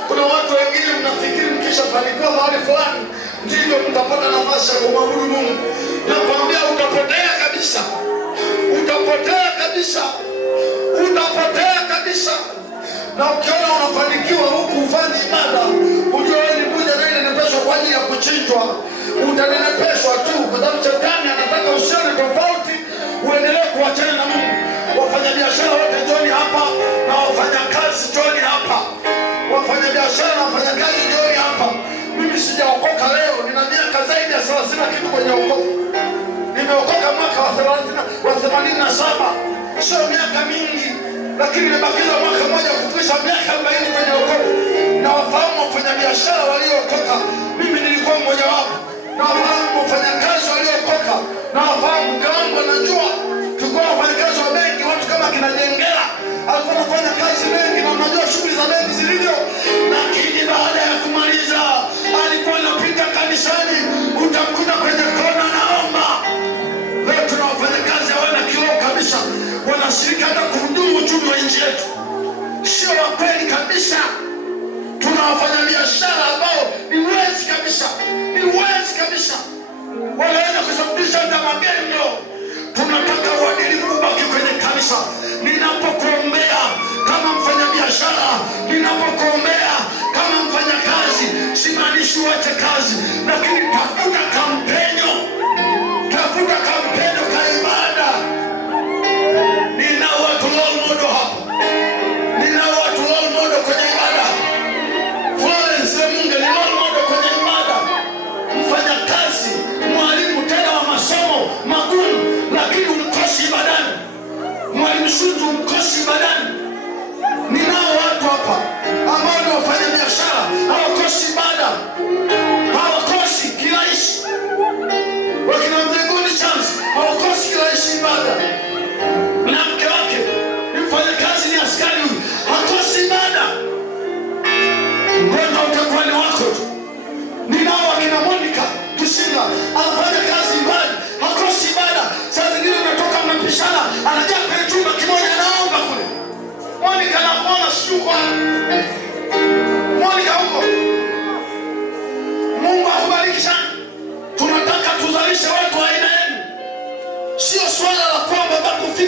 Kuna watu wengine mnafikiri mkishafanikiwa mahali fulani ndivyo mtapata nafasi ya kumwabudu Mungu. Nakwambia utapotea kabisa. Utapotea kabisa. Utapotea kabisa. Na ukiona unafanikiwa huku ufanye ibada, ujue ni mbuzi anayenenepeshwa kwa ajili ya kuchinjwa. Utanenepeshwa tu kwa sababu shetani anataka usione tofauti, uendelee kuachana na Mungu. Wafanya biashara wote njoni hapa, na wafanya kazi njoni hapa. Wafanya biashara na wafanya kazi njoni hapa. Mimi sijaokoka leo, nina miaka zaidi ya 30 kitu kwenye wokovu. Nimeokoka mwaka wa 87, sio miaka mingi, lakini nimebakiza mwaka mmoja kufikisha miaka 40 kwenye wokovu. Na wafahamu wafanya biashara waliookoka, mimi nilikuwa mmoja wapo. Na wafahamu wafanya kazi waliookoka, na wafahamu kwangu najua tulikuwa wafanya kazi wa benki, watu kama kina Jengera alikuwa anafanya kazi benki, na unajua shughuli za benki zilivyo. Lakini baada ya kumaliza alikuwa anapita kanisani, utamkuta kwenye kona naomba. Leo tuna wafanya kazi hawana kiroho kabisa, wanashiriki hata kuhudumu uchumi wa nchi yetu. Sio wa kweli kabisa. Tuna wafanya biashara ambao ni wezi kabisa, wanaweza kusababisha hata magendo. Tunataka uadilifu ubaki kwenye kanisa. Ninapokuombea kama mfanya biashara,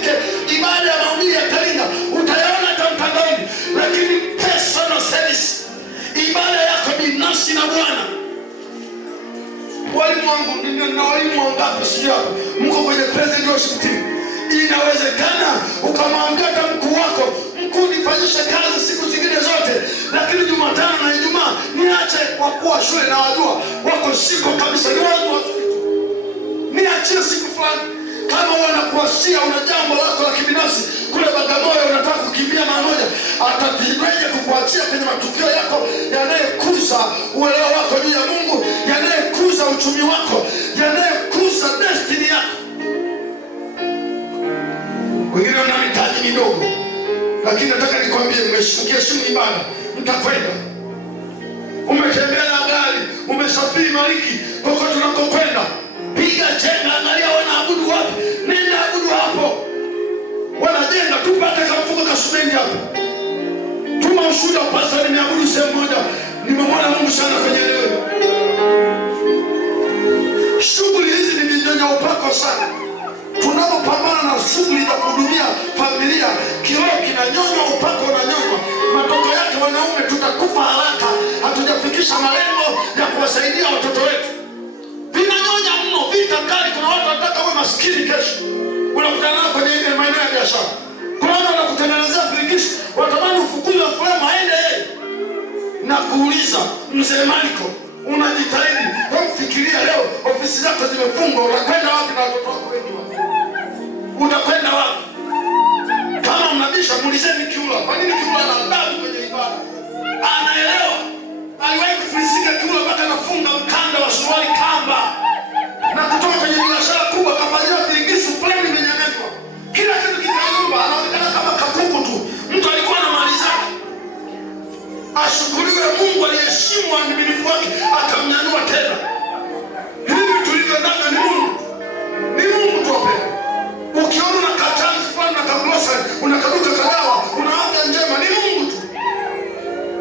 ufike ibada ya mahubiri ya Kalinga, utayaona hata mtandaoni, lakini personal service, ibada yako binafsi na Bwana. Walimu wangu, na walimu wangapi sijui hapo mko kwenye present worship team, inawezekana ukamwambia hata mkuu wako, mkuu nifanyishe kazi siku zingine zote, lakini Jumatano na Ijumaa niache wakuu wa shule na wajua wako siko kabisa, ni watu wazuri, niachie siku fulani. Kama wanakuashia una jambo lako la kibinafsi kule Bagamoyo, unataka kukimbia mara moja, atajiweje kukuachia kwenye matukio yako yanayekuza uelewa wako juu ya Mungu, yanayekuza uchumi wako, yanayekuza destiny yako. Wengine wana mitaji midogo, lakini nataka nikwambie, umeheshimu ibada, mtakwenda. Umetembea na gari, umesafiri Maliki, kokote unakokwenda, piga chenga, angalia wanaabudu wapi, nenda abudu hapo. Wanajenga tu pata kamfuko kasumeni hapo. Tuma ushuhuda, pastor nimeabudu sehemu moja, nimemwona Mungu sana kwenye leo. Shughuli hizi ni mijenyo upako sana. Tunapopambana na shughuli za kuhudumia familia, kiroho kinanyonywa, upako unanyonywa. Matokeo yake wanaume tutakufa haraka, hatujafikisha malengo ya kuwasaidia watoto wetu. Vinanyonya mno, vita kali. Kuna watu wanataka uwe maskini kesho, unakutana nao kwenye ile maeneo ya biashara. Kuna watu wanakutengenezea firikishi, watamani ufukuzwe fulani aende yeye. Na kuuliza mzee Mariko, unajitahidi kufikiria leo ofisi zako zimefungwa, utakwenda wapi na watoto wako wengi wapi? Utakwenda wapi? Kama mnabisha, muulizeni Kiula. Kwa nini Kiula ana adabu kwenye ibada? Anaelewa. Aliwahi kufilisika Kiula mpaka anafunga mkanda wa suruali kamba, na kutoka kwenye biashara kubwa kafanyia filingisu fulani imenyanyekwa. Kila kitu kikayumba, anaonekana kama kakuku tu. Mtu alikuwa na mali zake. Ashukuriwe Mungu aliyeheshimu uaminifu wake akamnyanyua tena. Hivi tulivyo navyo ni Mungu. Ni Mungu tu apenda. Ukiona unakataa fulani na kablosa, unakaduka kadawa, una afya njema, ni Mungu tu.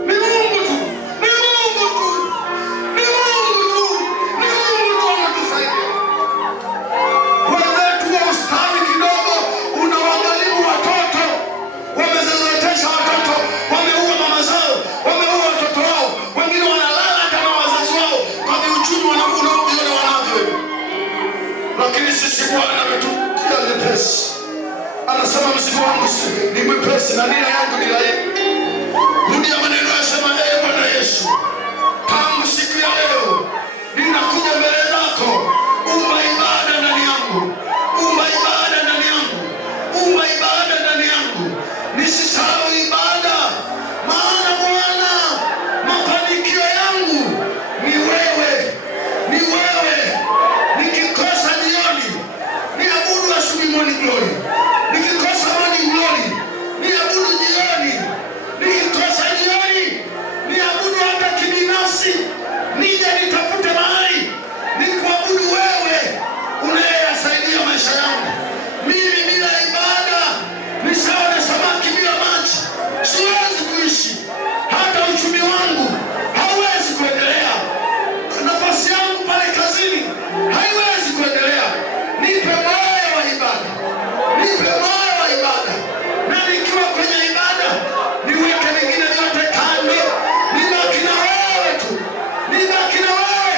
Ni Mungu tu. Ni Mungu tu. Ni Mungu tu. Ni Mungu tu anatusaidia. Wewe tu ustawi kidogo, unawagharimu watoto. Wamezezetesha watoto, wameua mama zao, wameua watoto wao. Wengine wanalala hata na wazazi wao kwa viuchumi wanaviona wanavyo. Lakini sisi Bwana ametutia lepesi. Anasema mzigo wangu ni mwepesi na nira yangu ni laini. Rudia maneno yasema, ee Bwana Yesu, tangu siku ya leo ninakuja mbele zako. Umba ibada ndani yangu. Umba ibada ndani yangu. Umba ibada ndani yangu. Nisisahau ibada. Maana Bwana, mafanikio yangu ni wewe. Ni wewe. Nikikosa jioni, niabudu asubuhi, morning glory. Nikikosa morning glory, niabudu jioni. Nikikosa jioni, niabudu hata kibinafsi. Nije nitafute mahali nikuabudu wewe unayeyasaidia maisha yangu. Mimi bila ibada ni sawa na samaki bila maji. Siwezi kuishi. Hata uchumi wangu hauwezi kuendelea. Nafasi yangu pale kazini haiwezi kuendelea. Nipe moyo wa ibada. Nipe moyo wa ibada. Na nikiwa kwenye ibada, niweke vingine vyote kando. Nibaki na wewe tu. Nibaki na wewe.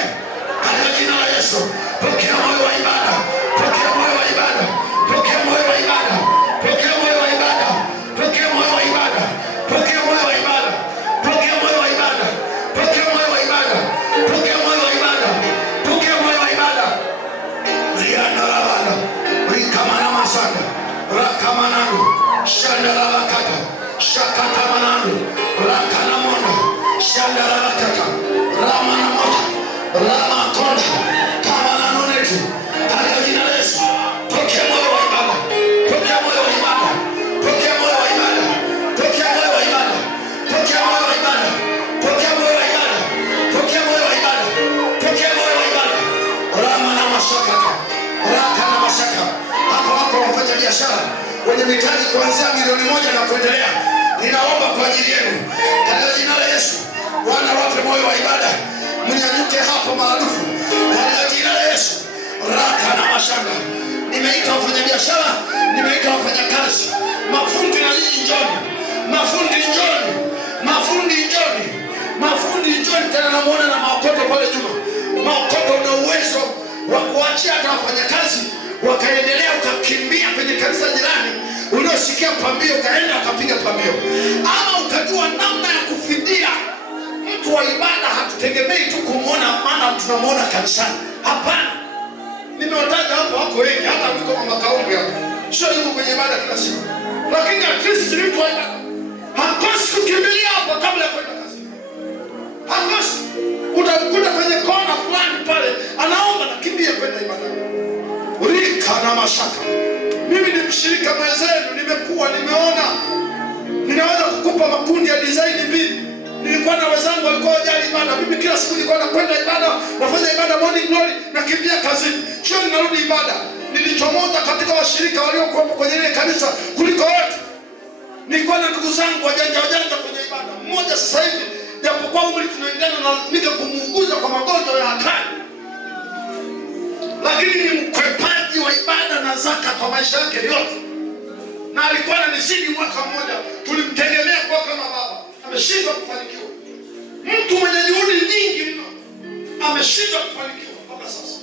Katika jina la Yesu, pokea moyo wa ibada. Pokea moyo wa ibada. Pokea moyo wa ibada. Pokea moyo wa ibada. Pokea moyo wa ibada. Pokea moyo wa ibada. Pokea moyo wa ibada. Pokea moyo wa ibada. Pokea moyo wa ibada. Pokea moyo wa ibada. Riana la bala. Rikamana masaka. Rakamanano. Shanda la bakata. Shakata manano. Rakana mona. Shanda la bakata. Ramana mona. Rama konda. Kamanano netu. Katika jina la Yesu. Pokea moyo wa ibada. Pokea moyo wa ibada. Pokea moyo wa ibada. Pokea moyo wa ibada. Pokea moyo wa ibada. Pokea moyo wa ibada. Pokea moyo wa ibada. Pokea moyo wa ibada. Rama na mashaka. Raka na mashaka. Hapo wafanya biashara wenye mitaji kuanzia milioni 1 na kuendelea, ninaomba kwa ajili yenu katika jina la Yesu. Bwana wape moyo wa ibada. Mnyanyuke hapo maarufu katika jina la Yesu. Raka na mashaka. nimeita wafanyabiashara, nimeita wafanyakazi, mafundi na nyinyi njoni, mafundi njoni, mafundi njoni, mafundi njoni. Tena namuona na maokoto pale nyuma. Maokoto una uwezo wa kuachia hata wafanyakazi wakaendelea, ukakimbia kwenye kanisa jirani uliosikia pambio, ukaenda ukapiga pambio, ama ukajua namna ya kufidia. Mtu wa ibada hatutegemei tu kumuona, maana tunamuona kanisani. Hapana, nimewataja hapo, wako wengi, hata kuliko mama Kaumbi hapo, sio yuko kwenye ibada kila siku, lakini at least mtu wa ibada hakosi kukimbilia hapo kabla ya kwenda kazi. Hakosi, utamkuta kwenye kona fulani pale anaomba na kimbia kwenda ibada. Rika na mashaka. Mimi ni mshirika mwenzenu, nimekuwa nimeona ninaweza kukupa makundi ya design mbili. Nilikuwa na wenzangu walikuwa wajali ibada. Mimi kila siku nilikuwa nakwenda ibada, nafanya ibada morning glory na kimbia kazini. Jioni narudi ibada. Nilichomoza katika washirika waliokuwa kwenye ile kanisa kuliko wote. Nilikuwa na ndugu zangu wajanja kwenye ibada. Mmoja sasa hivi japokuwa umri tunaendana na nika kumuuguza kwa magonjwa ya hatari, lakini ni mkwepaji wa ibada na zaka kwa maisha yake yote. Na alikuwa ananizidi mwaka mmoja, tulimtegemea kwa kama baba. Ameshindwa kufanikiwa. Mtu mwenye juhudi nyingi mno ameshindwa kufanikiwa mpaka sasa.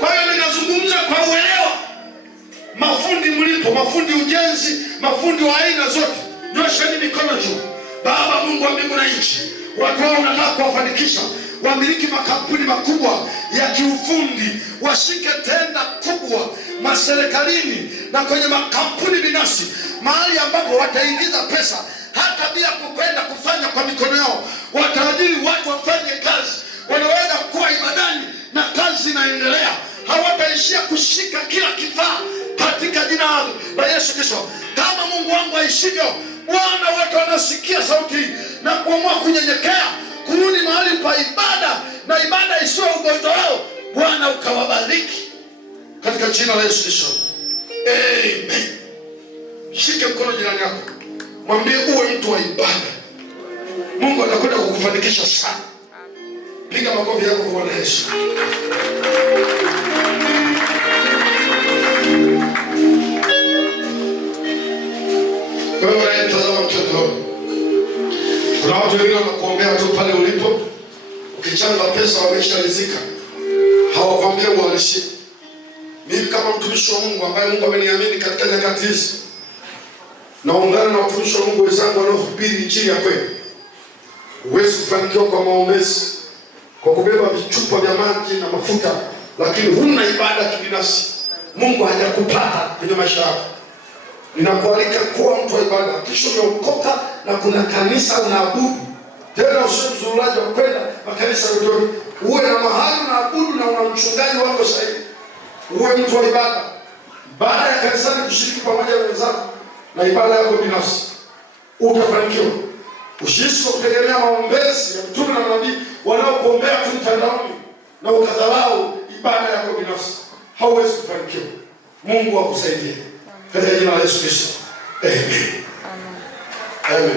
Kwa hiyo ninazungumza kwa uelewa. Mafundi mlipo, mafundi ujenzi, mafundi wa aina zote, nyosheni mikono juu. Baba Mungu wa mbingu na nchi, watu wao unataka kuwafanikisha, wamiliki makampuni makubwa ya kiufundi, washike tenda kubwa maserikalini na kwenye makampuni binafsi, mahali ambapo wataingiza pesa hata bila kukwenda kufanya kwa mikono yao. Wataajiri watu wafanye kazi, wanaweza kuwa ibadani na kazi inaendelea. Hawataishia kushika kila kifaa katika jina la Yesu Kristo. Kama Mungu wangu aishivyo, Bwana, watu wanasikia sauti na kuamua kunyenyekea, kurudi mahali pa ibada na ibada isiyo ugonjwa wao. Bwana ukawabariki katika jina la Yesu Kristo. Amen. Shike mkono jirani yako, mwambie uwe mtu wa ibada. Mungu atakwenda kukufanikisha sana. Piga makofi yako kwa Bwana Yesu. Wewe unayetazama mtoto, kuna watu wengine wanakuombea tu pale ulipo. Ukichanga pesa wamesharizika, hawakwambia uhalisia. Mimi kama mtumishi wa Mungu ambaye Mungu ameniamini katika nyakati hizi, naungana na watumishi wa Mungu wenzangu wanaohubiri injili ya kweli. Huwezi kufanikiwa kwa maombezi, kwa kubeba vichupa vya maji na mafuta, lakini huna ibada kibinafsi. Mungu hajakupata kwenye maisha yako. Ninakualika kuwa mtu wa ibada. Kisha umeokoka na kuna kanisa unaabudu. Tena usiwe mzururaji wa kwenda makanisa yote. Uwe na mahali unaabudu na una mchungaji wako sahihi. Uwe mtu wa ibada. Baada ya kanisani kushiriki pamoja na wenzako na ibada yako binafsi, utafanikiwa. Usiishi kutegemea maombezi ya mtume na nabii wanaokuombea tu mtandaoni na ukadharau ibada yako binafsi. Hauwezi kufanikiwa. Mungu akusaidie. Katika jina la Yesu Kristo. Amen. Amen.